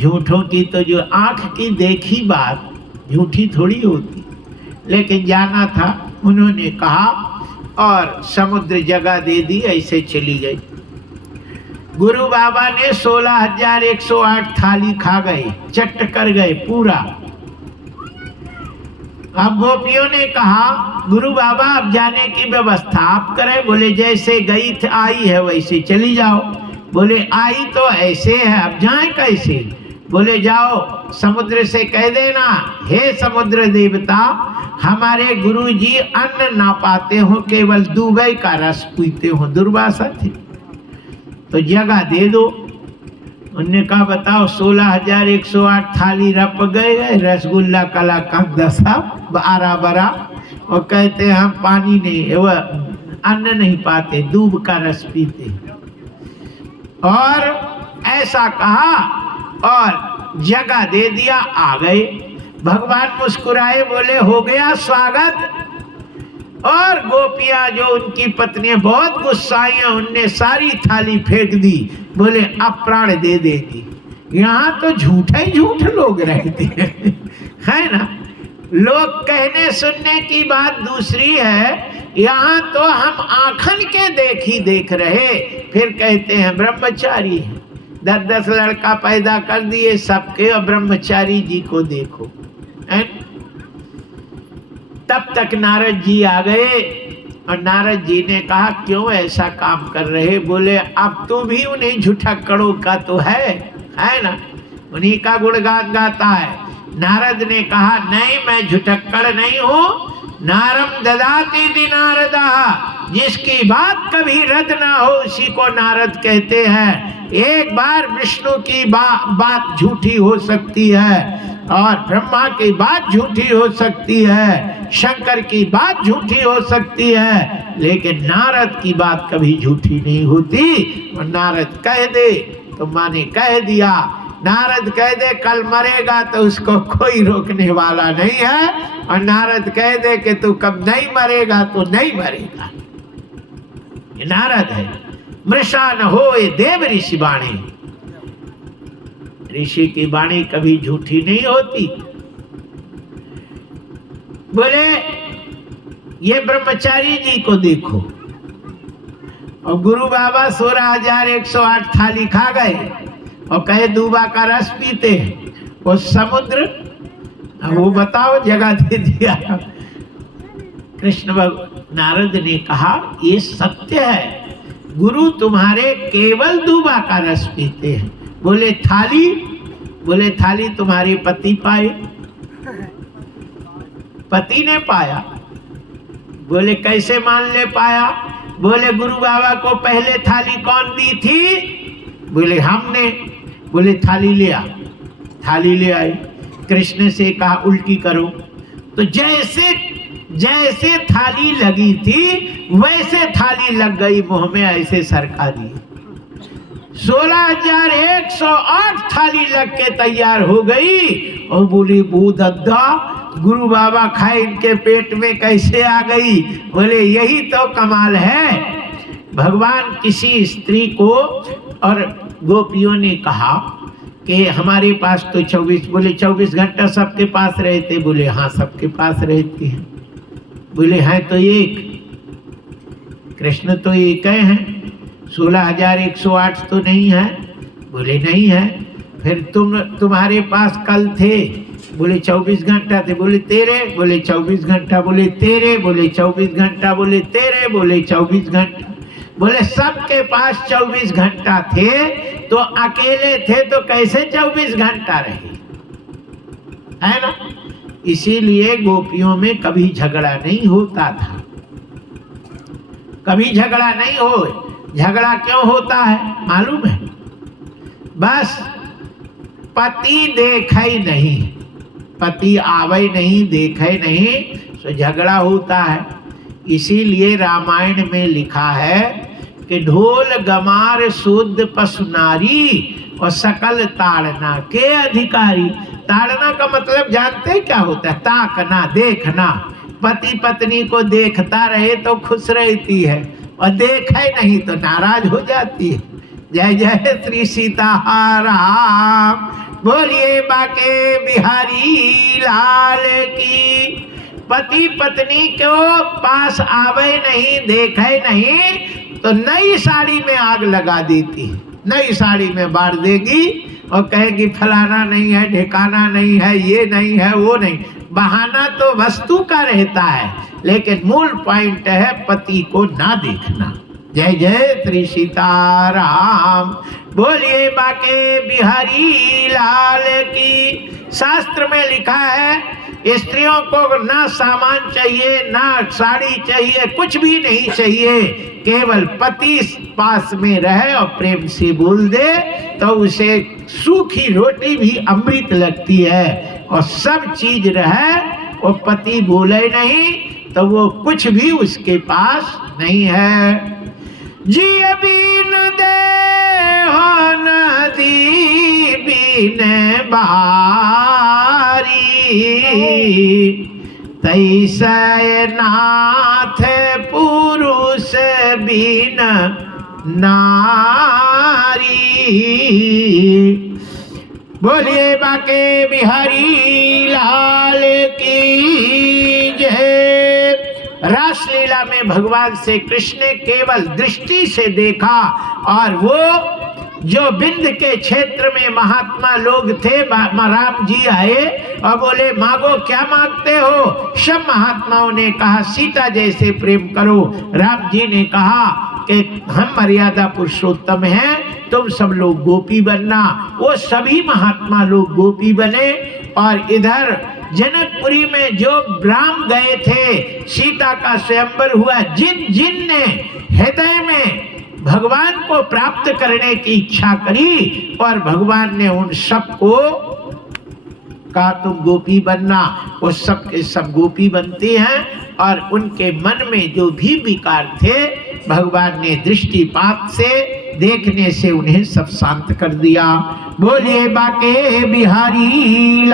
झूठों की तो जो आंख की देखी बात झूठी थोड़ी होती, लेकिन जाना था उन्होंने कहा और समुद्र जगह दे दी, ऐसे चली गई। गुरु बाबा ने 16,108 थाली खा गए, चट कर गए पूरा। अब गोपियों ने कहा गुरु बाबा अब जाने की व्यवस्था आप करें। बोले जैसे गई आई है वैसे चली जाओ। बोले आई तो ऐसे है, अब जाए कैसे। बोले जाओ समुद्र से कह देना हे समुद्र देवता, हमारे गुरुजी अन्न ना पाते हो, केवल दूबे का रस पीते हो, दुर्वासा थे, तो जगह दे दो। उन्होंने कहा बताओ 16,108 थाली रप गए, रसगुल्ला कलाकंद दशा 12 बरा, और कहते हम पानी नहीं वो अन्न नहीं पाते, दूब का रस पीते। और ऐसा कहा और जगह दे दिया, आ गए। भगवान मुस्कुराए, बोले हो गया स्वागत। और गोपियां जो उनकी पत्नियां बहुत गुस्साई, उनने सारी थाली फेंक दी, बोले अब प्राण दे देगी। यहाँ तो झूठे झूठ लोग रहते हैं, है ना। लोग कहने सुनने की बात दूसरी है, यहाँ तो हम आंखन के देख रहे, फिर कहते हैं ब्रह्मचारी है। 10-10 लड़का पैदा कर दिए सबके, और ब्रह्मचारी जी को देखो। तब तक नारद जी आ गए और नारद जी ने कहा क्यों ऐसा काम कर रहे। बोले अब तो भी उन्हीं झुठक्कड़ों का तो है ना, उन्हीं का गुणगान गाता है। नारद ने कहा नहीं मैं झुठक्कड़ नहीं हूँ, नारम ददाति दिनारदा, जिसकी बात कभी रद्द ना हो उसी को नारद कहते हैं। एक बार विष्णु की बात झूठी हो सकती है, और ब्रह्मा की बात झूठी हो सकती है, शंकर की बात झूठी हो सकती है, लेकिन नारद की बात कभी झूठी नहीं होती। और नारद कह दे तो माने कह दिया, नारद कह दे कल मरेगा तो उसको कोई रोकने वाला नहीं है, और नारद कह दे कि तू कब नहीं मरेगा तो नहीं मरेगा। ये नारद है। मृषा न होए देव ऋषि वाणी, ऋषि की वाणी कभी झूठी नहीं होती। बोले ये ब्रह्मचारी जी को देखो, और गुरु बाबा 16,108 थाली खा गए और कहे दूबा का रस पीते हैं। वो समुद्र, वो बताओ जगह दे दिया। कृष्ण नारद ने कहा ये सत्य है, गुरु तुम्हारे केवल दूबा का रस पीते हैं। बोले थाली, बोले थाली तुम्हारे पति पाए, पति ने पाया। बोले कैसे मान ले पाया? बोले गुरु बाबा को पहले थाली कौन दी थी? बोले हमने। बोले थाली ले आ, थाली ले आई। कृष्ण से कहा उल्टी करो, तो जैसे जैसे थाली लगी थी वैसे थाली लग गई मुंह में, ऐसे सरका दी। 16,108 थाली लग के तैयार हो गई। और बोली बूदद्दा गुरु बाबा खाए इनके पेट में कैसे आ गई? बोले यही तो कमाल है। भगवान किसी स्त्री को, और गोपियों ने कहा कि हमारे पास तो 24, बोले 24 घंटा सबके पास रहते? बोले हाँ सबके पास रहती हैं। बोले हैं तो एक, कृष्ण तो एक हैं, 16,108 तो नहीं है? बोले नहीं है। फिर तुम्हारे पास कल थे? बोले 24 घंटा थे। बोले तेरे? बोले 24 घंटा। बोले तेरे? बोले 24 घंटा। बोले तेरे? बोले 24 घंटा। बोले सबके पास 24 घंटा थे, तो अकेले थे तो कैसे 24 घंटा रहे, है ना? इसीलिए गोपियों में कभी झगड़ा नहीं होता था, कभी झगड़ा नहीं हो। झगड़ा क्यों होता है मालूम है? बस पति देखे नहीं, पति आवे नहीं, देखे नहीं, तो झगड़ा होता है। इसीलिए रामायण में लिखा है कि ढोल गमार शुद्ध पशु नारी और सकल ताड़ना के अधिकारी। ताड़ना का मतलब जानते हैं क्या होता है? ताकना, देखना। पति पत्नी को देखता रहे तो खुश रहती है, और देखे नहीं तो नाराज हो जाती है। जय जय श्री सीताराम, बोलिए बाके बिहारी लाल की। पति पत्नी को पास आवे नहीं, देखे नहीं, तो नई साड़ी में आग लगा देती है, नई साड़ी में बांट देगी और कहेगी फलाना नहीं है, ठिकाना नहीं है, ये नहीं है, वो नहीं। बहाना तो वस्तु का रहता है, लेकिन मूल पॉइंट है पति को ना देखना। जय जय श्री सीताराम, बोलिए बाके बिहारी लाल की। शास्त्र में लिखा है स्त्रियों को ना सामान चाहिए, ना साड़ी चाहिए, कुछ भी नहीं चाहिए, केवल पति पास में रहे और प्रेम से बोल दे तो उसे सूखी रोटी भी अमृत लगती है। और सब चीज रहे, वो पति बोले नहीं तो वो कुछ भी उसके पास नहीं है। जिय बीन देहो नदी बीन बारी, तैसे नाथ पुरुष बीन नारी। बोलिए बाके बिहारी लाल की जय। रासलीला में भगवान से कृष्ण ने केवल दृष्टि से देखा, और वो जो बिंद के क्षेत्र में महात्मा लोग थे, राम जी आए और बोले मांगो, क्या मांगते हो? सब महात्माओं ने कहा सीता जैसे प्रेम करो। राम जी ने कहा कि हम मर्यादा पुरुषोत्तम हैं, तुम सब लोग गोपी बनना। वो सभी महात्मा लोग गोपी बने। और इधर जनकपुरी में जो ब्राह्म गए थे, सीता का स्वयंवर हुआ। जिन जिन ने हृदय में भगवान को प्राप्त करने की इच्छा करी, और भगवान ने उन सबको कहा तुम गोपी बनना। वो सब के सब गोपी बनते हैं, और उनके मन में जो भी विकार थे भगवान ने दृष्टिपात से देखने से उन्हें सब शांत कर दिया। बोलिए बाके बिहारी